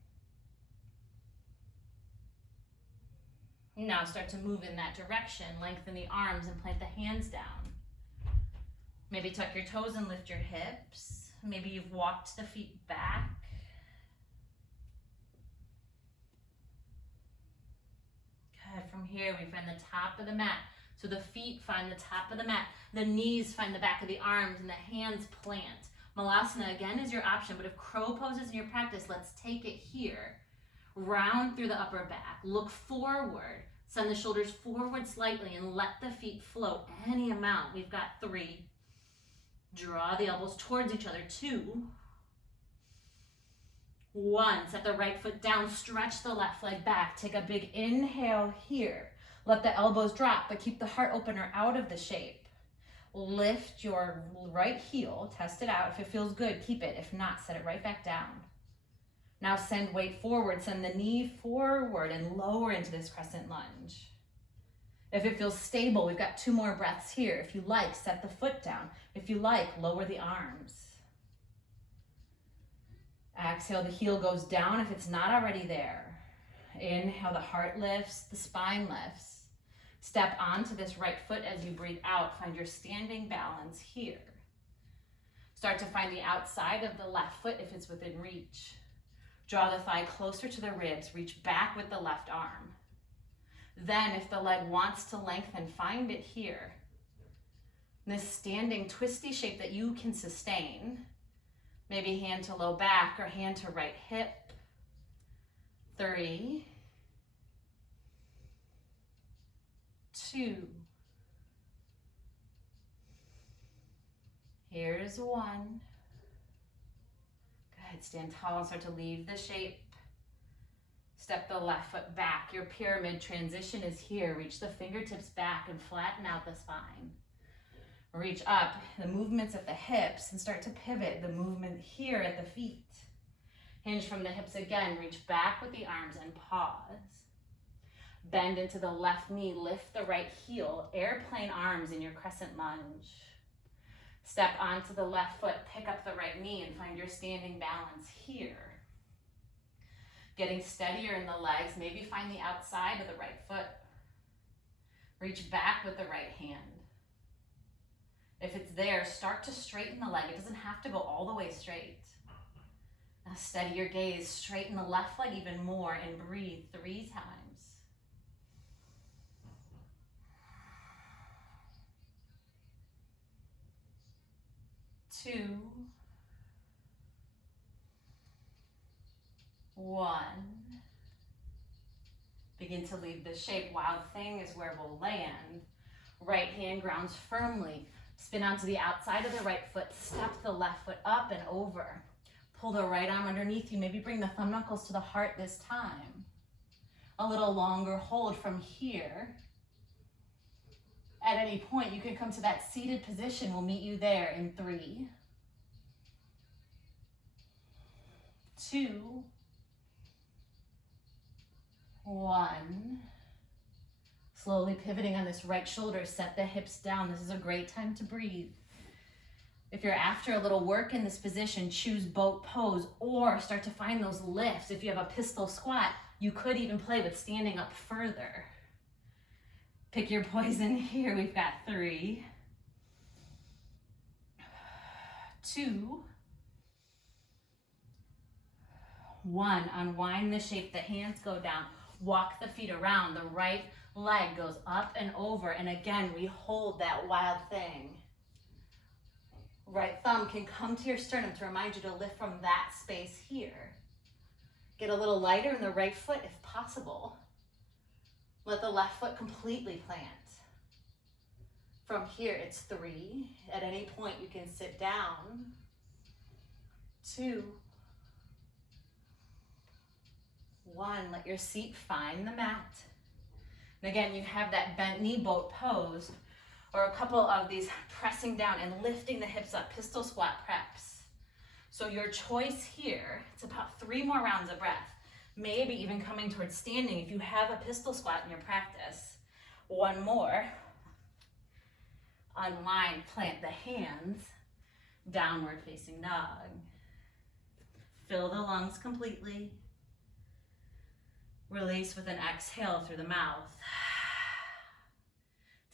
Now start to move in that direction. Lengthen the arms and plant the hands down. Maybe tuck your toes and lift your hips. Maybe you've walked the feet back. Good. From here, we find the top of the mat. So the feet find the top of the mat. The knees find the back of the arms, and the hands plant. Malasana, again, is your option, but if crow pose is in your practice, let's take it here. Round through the upper back. Look forward. Send the shoulders forward slightly and let the feet float any amount. We've got 3. Draw the elbows towards each other. 2. 1. Set the right foot down. Stretch the left leg back. Take a big inhale here. Let the elbows drop, but keep the heart opener out of the shape. Lift your right heel. Test it out. If it feels good, keep it. If not, set it right back down. Now send weight forward. Send the knee forward and lower into this crescent lunge. If it feels stable, we've got 2 more breaths here. If you like, set the foot down. If you like, lower the arms. Exhale, the heel goes down if it's not already there. Inhale, the heart lifts, the spine lifts. Step onto this right foot as you breathe out. Find your standing balance here. Start to find the outside of the left foot if it's within reach. Draw the thigh closer to the ribs. Reach back with the left arm. Then, if the leg wants to lengthen, find it here. This standing twisty shape that you can sustain. Maybe hand to low back or hand to right hip. 3, 2. Here's 1. Good. Stand tall and start to leave the shape. Step the left foot back. Your pyramid transition is here. Reach the fingertips back and flatten out the spine. Reach up, the movements at the hips, and start to pivot the movement here at the feet. Hinge from the hips again. Reach back with the arms and pause. Bend into the left knee. Lift the right heel. Airplane arms in your crescent lunge. Step onto the left foot. Pick up the right knee and find your standing balance here. Getting steadier in the legs. Maybe find the outside of the right foot. Reach back with the right hand. If it's there, start to straighten the leg. It doesn't have to go all the way straight. Now steady your gaze. Straighten the left leg even more and breathe 3 times. 2, 1. Begin to leave the shape. Wild thing is where we'll land. Right hand grounds firmly. Spin onto the outside of the right foot. Step the left foot up and over. Pull the right arm underneath you. Maybe bring the thumb knuckles to the heart this time. A little longer hold from here. At any point, you can come to that seated position. We'll meet you there in 3, 2, 1. Slowly pivoting on this right shoulder, set the hips down. This is a great time to breathe. If you're after a little work in this position, choose boat pose or start to find those lifts. If you have a pistol squat, you could even play with standing up further. Pick your poison here. We've got 3, 2, 1. Unwind the shape. The hands go down. Walk the feet around. The right leg goes up and over. And again, we hold that wild thing. Right thumb can come to your sternum to remind you to lift from that space here. Get a little lighter in the right foot if possible. Let the left foot completely plant. From here, it's 3. At any point, you can sit down. 2, 1. Let your seat find the mat. And again, you have that bent knee boat pose or a couple of these pressing down and lifting the hips up, pistol squat preps. So your choice here, it's about 3 more rounds of breath. Maybe even coming towards standing if you have a pistol squat in your practice. 1 more. Unwind, plant the hands. Downward facing dog. Fill the lungs completely. Release with an exhale through the mouth.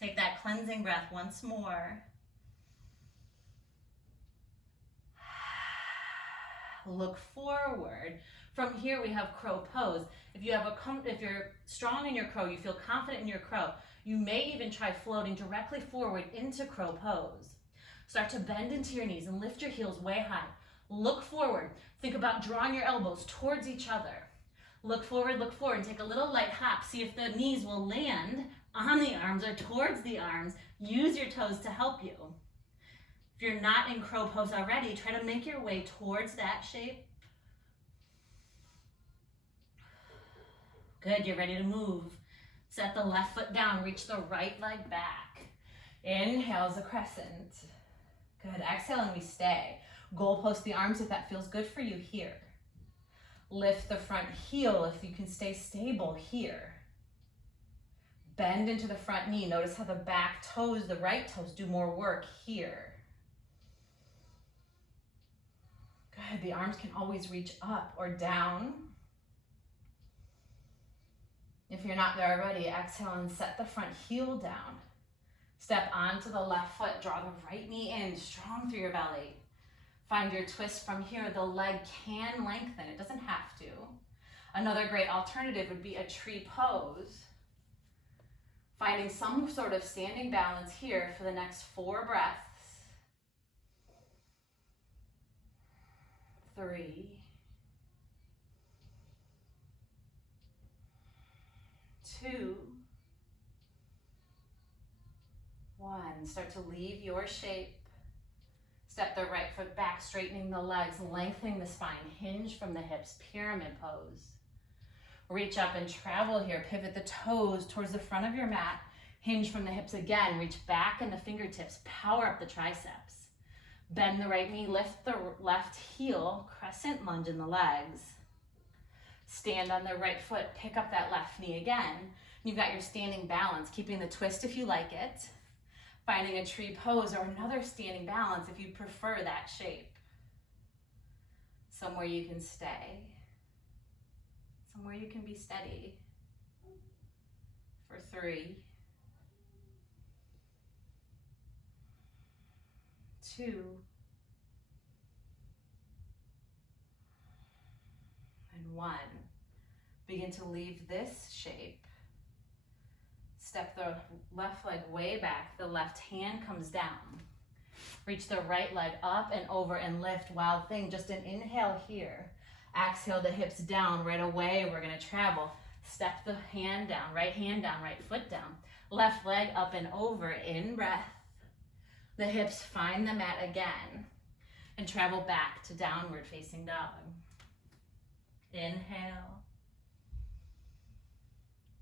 Take that cleansing breath once more. Look forward. From here we have crow pose. If you're strong in your crow, you feel confident in your crow, you may even try floating directly forward into crow pose. Start to bend into your knees and lift your heels way high. Look forward. Think about drawing your elbows towards each other. Look forward, and take a little light hop. See if the knees will land on the arms or towards the arms. Use your toes to help you. If you're not in crow pose already, try to make your way towards that shape. Good, you're ready to move. Set the left foot down, reach the right leg back. Inhale as a crescent. Good, exhale and we stay. Goal post the arms if that feels good for you here. Lift the front heel if you can stay stable here. Bend into the front knee. Notice how the back toes, the right toes, do more work here. Good, the arms can always reach up or down. If you're not there already, exhale and set the front heel down. Step onto the left foot, draw the right knee in, strong through your belly. Find your twist from here. The leg can lengthen, it doesn't have to. Another great alternative would be a tree pose. Finding some sort of standing balance here for the next 4 breaths. 3. 2. 1. Start to leave your shape. Step the right foot back, straightening the legs, lengthening the spine, hinge from the hips, pyramid pose. Reach up and travel here. Pivot the toes towards the front of your mat. Hinge from the hips again. Reach back in the fingertips. Power up the triceps. Bend the right knee. Lift the left heel. Crescent lunge in the legs. Stand on the right foot. Pick up that left knee again. You've got your standing balance. Keeping the twist if you like it. Finding a tree pose or another standing balance if you prefer that shape. Somewhere you can stay. Somewhere you can be steady. For 3, 2, and 1. Begin to leave this shape. Step the left leg way back. The left hand comes down. Reach the right leg up and over and lift. Wild thing, just an inhale here. Exhale the hips down. Right away, we're gonna travel. Step the hand down, right foot down. Left leg up and over, in breath. The hips find the mat again. And travel back to downward facing dog. Inhale.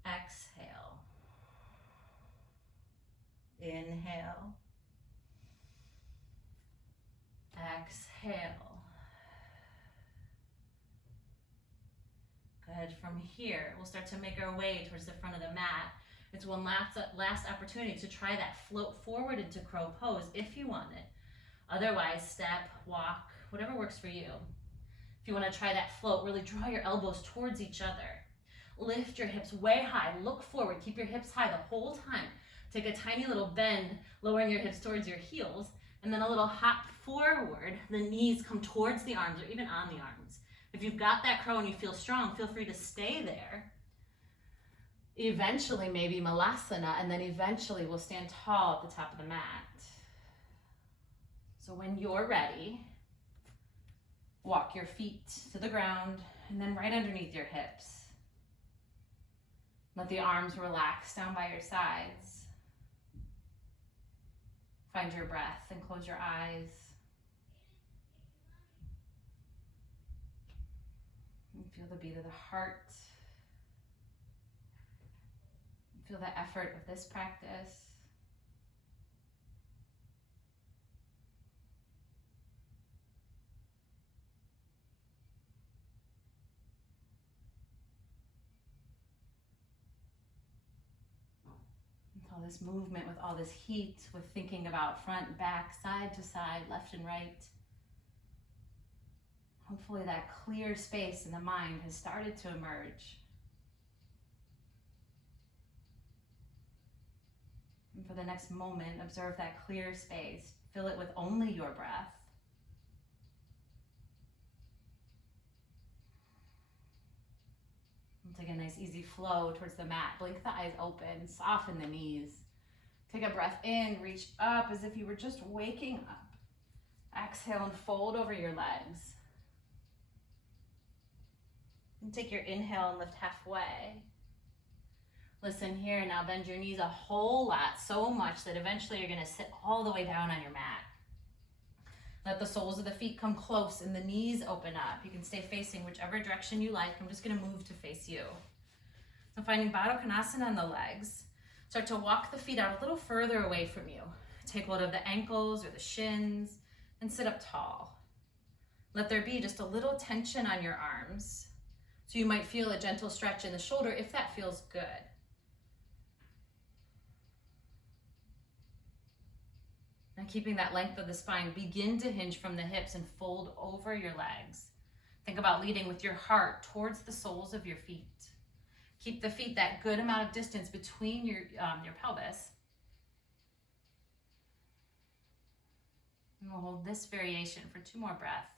Exhale. Inhale. Exhale. Good. From here, we'll start to make our way towards the front of the mat. It's one last opportunity to try that float forward into crow pose if you want it. Otherwise, step, walk, whatever works for you. If you want to try that float, really draw your elbows towards each other. Lift your hips way high. Look forward. Keep your hips high the whole time. Take a tiny little bend, lowering your hips towards your heels, and then a little hop forward. The knees come towards the arms or even on the arms. If you've got that crow and you feel strong, feel free to stay there. Eventually, maybe Molasses, and then eventually we'll stand tall at the top of the mat. So when you're ready, walk your feet to the ground and then right underneath your hips. Let the arms relax down by your sides. Find your breath and close your eyes. And feel the beat of the heart. Feel the effort of this practice. All this movement with all this heat, with thinking about front, back, side to side, left and right. Hopefully that clear space in the mind has started to emerge. And for the next moment, observe that clear space. Fill it with only your breath. And take a nice easy flow towards the mat. Blink the eyes open, soften the knees. Take a breath in, reach up as if you were just waking up. Exhale and fold over your legs. And take your inhale and lift halfway. Listen here, now bend your knees a whole lot, so much that eventually you're gonna sit all the way down on your mat. Let the soles of the feet come close and the knees open up. You can stay facing whichever direction you like. I'm just gonna move to face you. So finding Baddha Konasana on the legs. Start to walk the feet out a little further away from you. Take hold of the ankles or the shins and sit up tall. Let there be just a little tension on your arms. So you might feel a gentle stretch in the shoulder if that feels good. Now keeping that length of the spine, begin to hinge from the hips and fold over your legs. Think about leading with your heart towards the soles of your feet. Keep the feet that good amount of distance between your pelvis. And we'll hold this variation for 2 more breaths.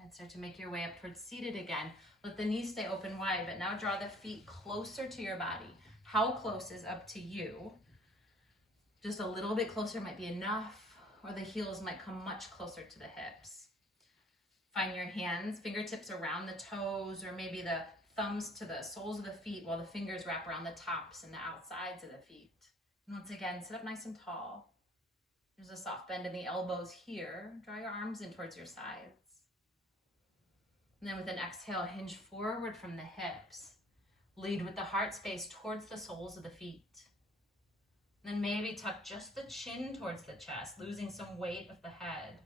And start to make your way up towards seated again. Let the knees stay open wide, but now draw the feet closer to your body. How close is up to you? Just a little bit closer might be enough, or the heels might come much closer to the hips. Find your hands, fingertips around the toes, or maybe the thumbs to the soles of the feet while the fingers wrap around the tops and the outsides of the feet. And once again, sit up nice and tall. There's a soft bend in the elbows here. Draw your arms in towards your sides. And then with an exhale, hinge forward from the hips. Lead with the heart space towards the soles of the feet. And then maybe tuck just the chin towards the chest, losing some weight of the head.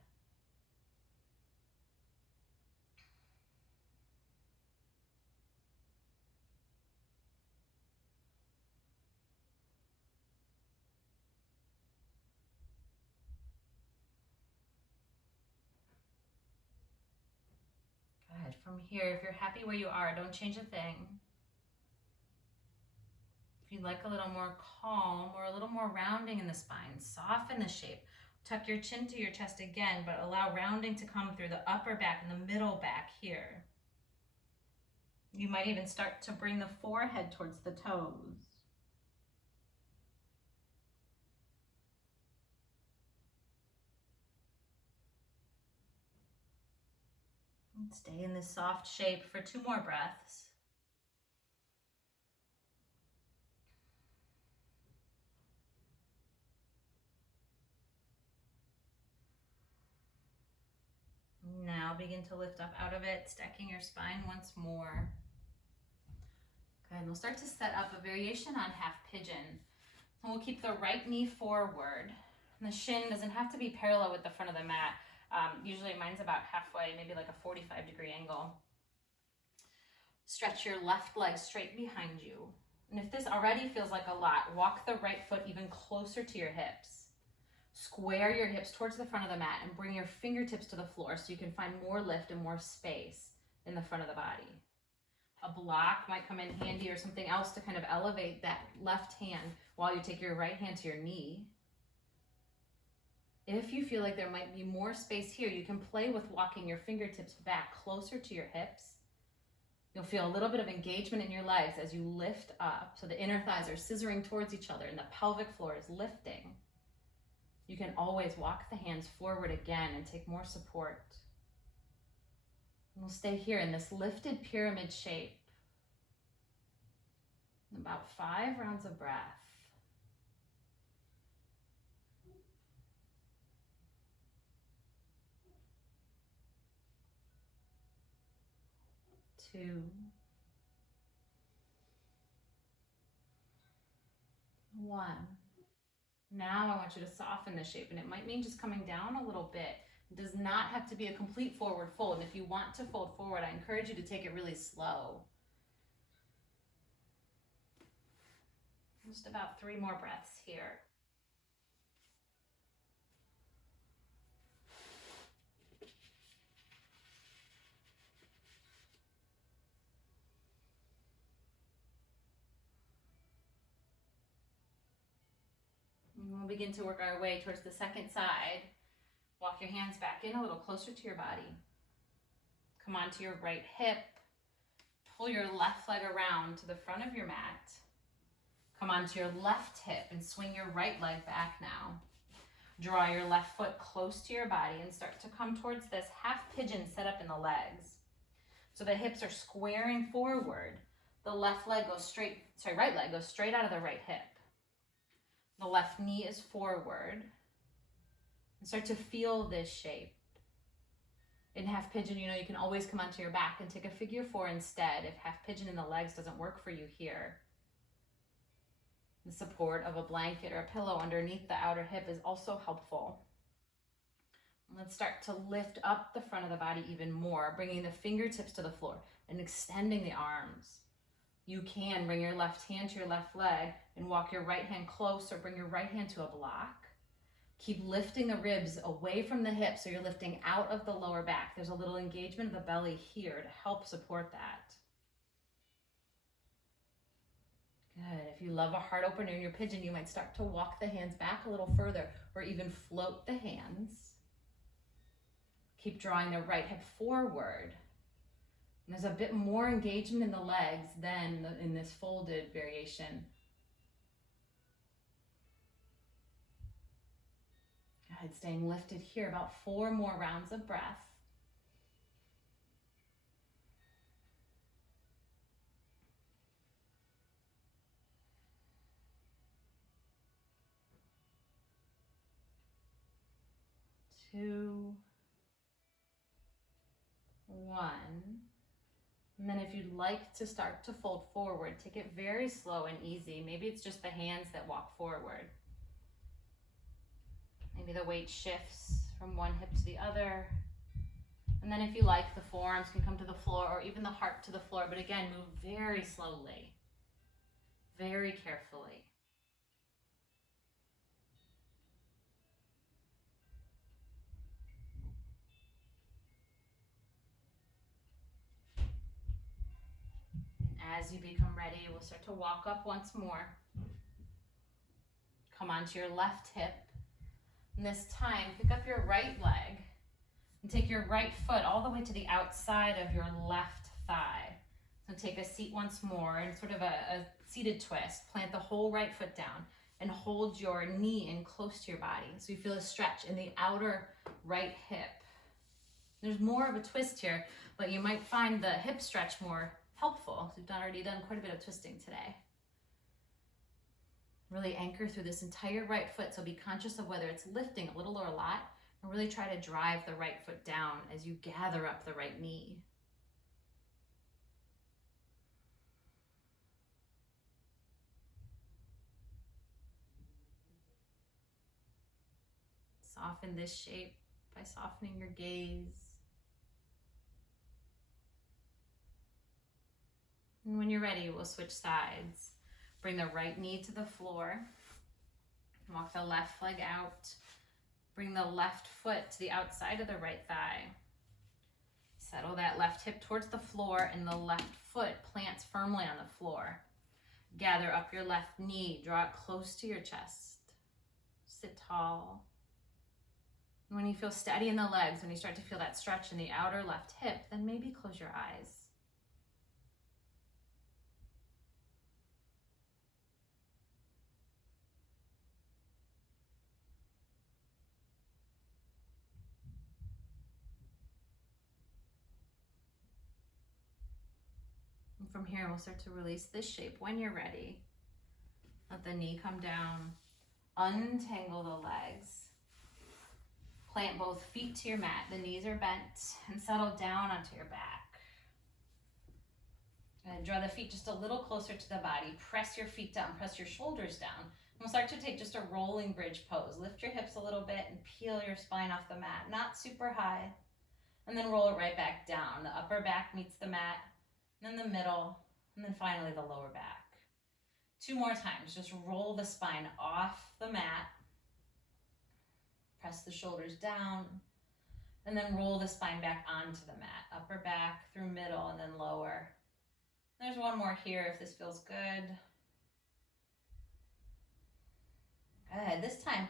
Good. From here, if you're happy where you are, don't change a thing. If you'd like a little more calm or a little more rounding in the spine, soften the shape. Tuck your chin to your chest again, but allow rounding to come through the upper back and the middle back here. You might even start to bring the forehead towards the toes. And stay in this soft shape for 2 more breaths. Now begin to lift up out of it, stacking your spine once more. Good, we'll start to set up a variation on half pigeon. And we'll keep the right knee forward. And the shin doesn't have to be parallel with the front of the mat. Usually mine's about halfway, maybe like a 45-degree angle. Stretch your left leg straight behind you. And if this already feels like a lot, walk the right foot even closer to your hips. Square your hips towards the front of the mat and bring your fingertips to the floor so you can find more lift and more space in the front of the body. A block might come in handy or something else to kind of elevate that left hand while you take your right hand to your knee. If you feel like there might be more space here, you can play with walking your fingertips back closer to your hips. You'll feel a little bit of engagement in your legs as you lift up. So the inner thighs are scissoring towards each other and the pelvic floor is lifting. You can always walk the hands forward again and take more support. And we'll stay here in this lifted pyramid shape. About 5 rounds of breath. 2, 1. Now I want you to soften the shape, and it might mean just coming down a little bit. It does not have to be a complete forward fold. And if you want to fold forward, I encourage you to take it really slow. Just about 3 more breaths here. And we'll begin to work our way towards the second side. Walk your hands back in a little closer to your body. Come onto your right hip. Pull your left leg around to the front of your mat. Come onto your left hip and swing your right leg back now. Draw your left foot close to your body and start to come towards this half pigeon set up in the legs. So the hips are squaring forward. The right leg goes straight out of the right hip. The left knee is forward. And start to feel this shape. In half pigeon, you can always come onto your back and take a figure 4 instead if half pigeon in the legs doesn't work for you here. The support of a blanket or a pillow underneath the outer hip is also helpful. Let's start to lift up the front of the body even more, bringing the fingertips to the floor and extending the arms. You can bring your left hand to your left leg and walk your right hand close, or bring your right hand to a block. Keep lifting the ribs away from the hips so you're lifting out of the lower back. There's a little engagement of the belly here to help support that. Good. If you love a heart opener in your pigeon, you might start to walk the hands back a little further, or even float the hands. Keep drawing the right hip forward. And there's a bit more engagement in the legs than in this folded variation. Good. Staying lifted here, about 4 more rounds of breath. Two, 1. And then if you'd like to start to fold forward, take it very slow and easy. Maybe it's just the hands that walk forward. Maybe the weight shifts from one hip to the other. And then if you like, the forearms can come to the floor, or even the heart to the floor. But again, move very slowly, very carefully. As you become ready, we'll start to walk up once more. Come onto your left hip. And this time, pick up your right leg and take your right foot all the way to the outside of your left thigh. So take a seat once more in sort of a seated twist. Plant the whole right foot down and hold your knee in close to your body. So you feel a stretch in the outer right hip. There's more of a twist here, but you might find the hip stretch more helpful. We've already done quite a bit of twisting today. Really anchor through this entire right foot, so be conscious of whether it's lifting a little or a lot, and really try to drive the right foot down as you gather up the right knee. Soften this shape by softening your gaze. And when you're ready, we'll switch sides. Bring the right knee to the floor. Walk the left leg out. Bring the left foot to the outside of the right thigh. Settle that left hip towards the floor, and the left foot plants firmly on the floor. Gather up your left knee. Draw it close to your chest. Sit tall. And when you feel steady in the legs, when you start to feel that stretch in the outer left hip, then maybe close your eyes. From here, we'll start to release this shape when you're ready. Let the knee come down. Untangle the legs. Plant both feet to your mat. The knees are bent, and settle down onto your back. And draw the feet just a little closer to the body. Press your feet down. Press your shoulders down. We'll start to take just a rolling bridge pose. Lift your hips a little bit and peel your spine off the mat, not super high. And then roll it right back down. The upper back meets the mat, then the middle, and then finally the lower back. 2 more times. Just roll the spine off the mat. Press the shoulders down, and then roll the spine back onto the mat. Upper back through middle and then lower. There's one more here if this feels good. Good. This time,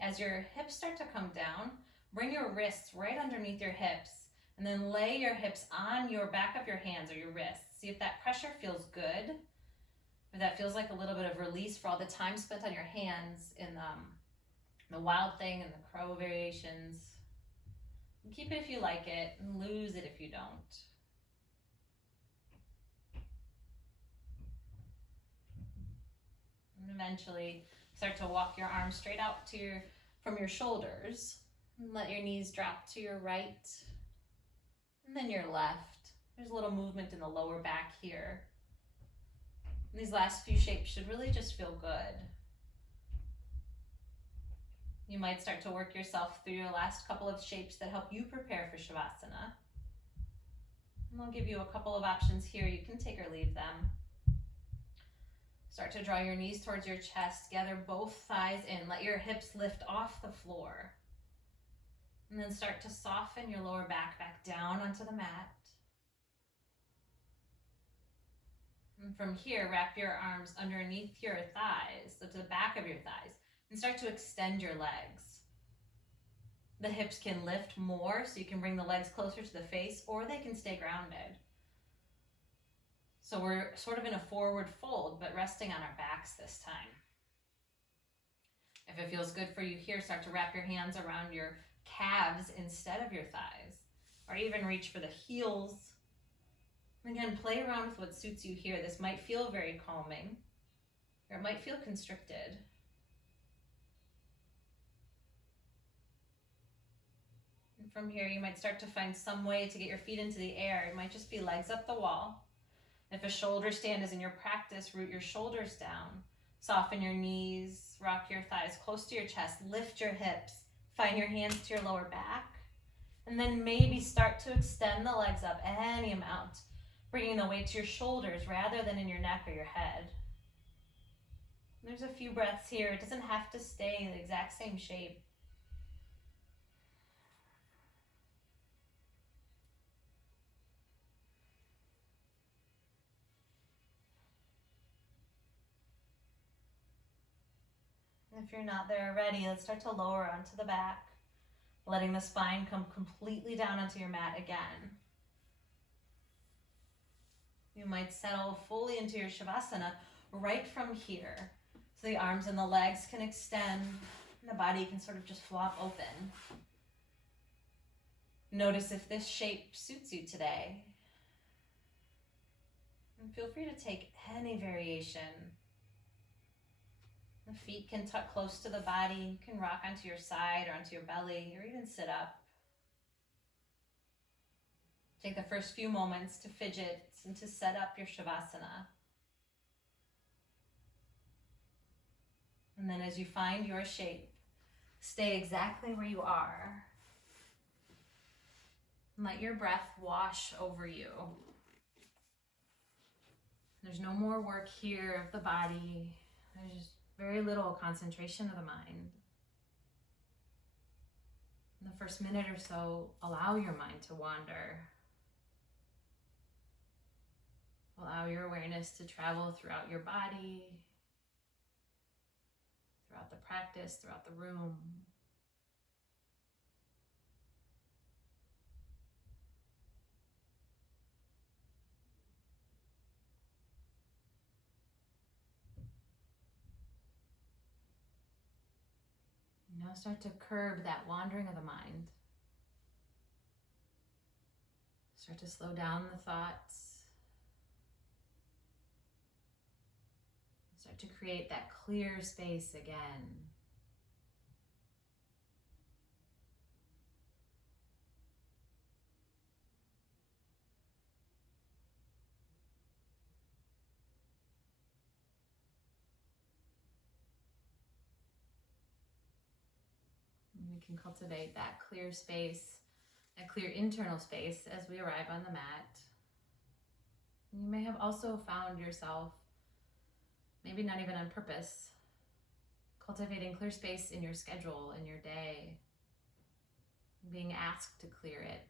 as your hips start to come down, bring your wrists right underneath your hips and then lay your hips on your back of your hands or your wrists. See if that pressure feels good. If that feels like a little bit of release for all the time spent on your hands in the wild thing and the crow variations. And keep it if you like it and lose it if you don't. And eventually start to walk your arms straight out from your shoulders. And let your knees drop to your right and then your left. There's a little movement in the lower back here. And these last few shapes should really just feel good. You might start to work yourself through your last couple of shapes that help you prepare for Shavasana. And I'll give you a couple of options here. You can take or leave them. Start to draw your knees towards your chest. Gather both thighs in. Let your hips lift off the floor. And then start to soften your lower back down onto the mat. And from here, wrap your arms underneath your thighs, so to the back of your thighs, and start to extend your legs. The hips can lift more, so you can bring the legs closer to the face, or they can stay grounded. So we're sort of in a forward fold, but resting on our backs this time. If it feels good for you here, start to wrap your hands around your calves instead of your thighs, or even reach for the heels. Again, play around with what suits you here. This might feel very calming, or it might feel constricted. And from here, you might start to find some way to get your feet into the air. It might just be legs up the wall. If a shoulder stand is in your practice, root your shoulders down. Soften your knees, rock your thighs close to your chest, lift your hips, find your hands to your lower back, and then maybe start to extend the legs up any amount, bringing the weight to your shoulders rather than in your neck or your head. There's a few breaths here. It doesn't have to stay in the exact same shape. If you're not there already, let's start to lower onto the back, letting the spine come completely down onto your mat again. You might settle fully into your Shavasana right from here. So the arms and the legs can extend, and the body can sort of just flop open. Notice if this shape suits you today. And feel free to take any variation. The feet can tuck close to the body. You can rock onto your side or onto your belly, or even sit up. Take the first few moments to fidget and to set up your Shavasana. And then as you find your shape, stay exactly where you are. And let your breath wash over you. There's no more work here of the body. There's just very little concentration of the mind. In the first minute or so, allow your mind to wander. Allow your awareness to travel throughout your body, throughout the practice, throughout the room. Now start to curb that wandering of the mind. Start to slow down the thoughts. Start to create that clear space again. We can cultivate that clear space, that clear internal space as we arrive on the mat. You may have also found yourself, maybe not even on purpose, cultivating clear space in your schedule, in your day, being asked to clear it,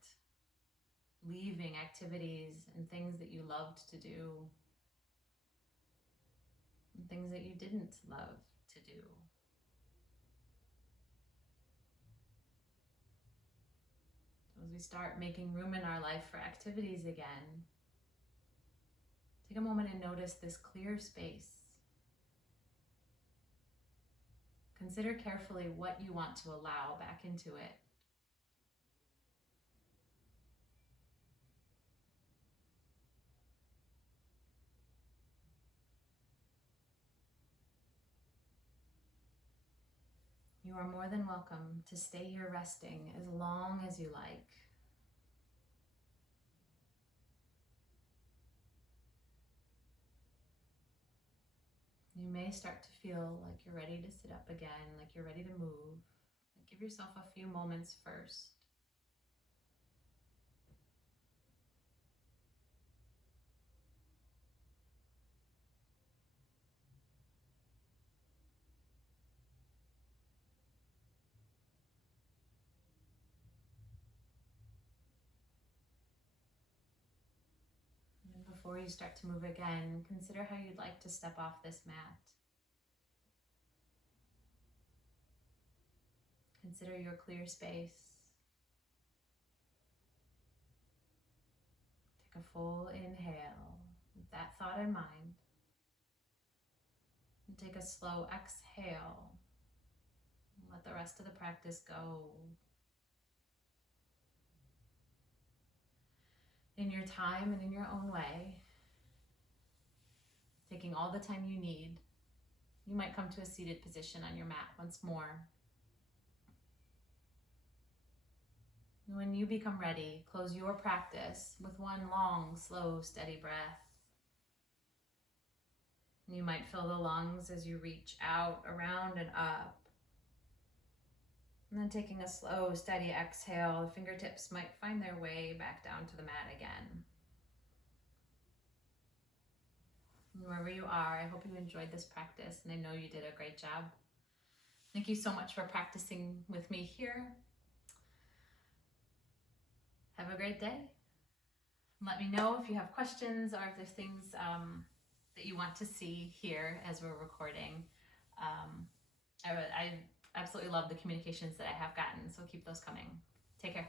leaving activities and things that you loved to do, and things that you didn't love to do. So as we start making room in our life for activities again, take a moment and notice this clear space. Consider carefully what you want to allow back into it. You are more than welcome to stay here resting as long as you like. You may start to feel like you're ready to sit up again, like you're ready to move. Give yourself a few moments first. And before you start to move again, consider how you'd like to step off this mat. Consider your clear space. Take a full inhale with that thought in mind. And take a slow exhale. Let the rest of the practice go. In your time and in your own way, taking all the time you need. You might come to a seated position on your mat once more. When you become ready, close your practice with one long, slow, steady breath. You might fill the lungs as you reach out, around, and up. And then taking a slow, steady exhale, the fingertips might find their way back down to the mat again. And wherever you are, I hope you enjoyed this practice, and I know you did a great job. Thank you so much for practicing with me here. Have a great day. Let me know if you have questions or if there's things that you want to see here as we're recording. I absolutely love the communications that I have gotten, so keep those coming. Take care.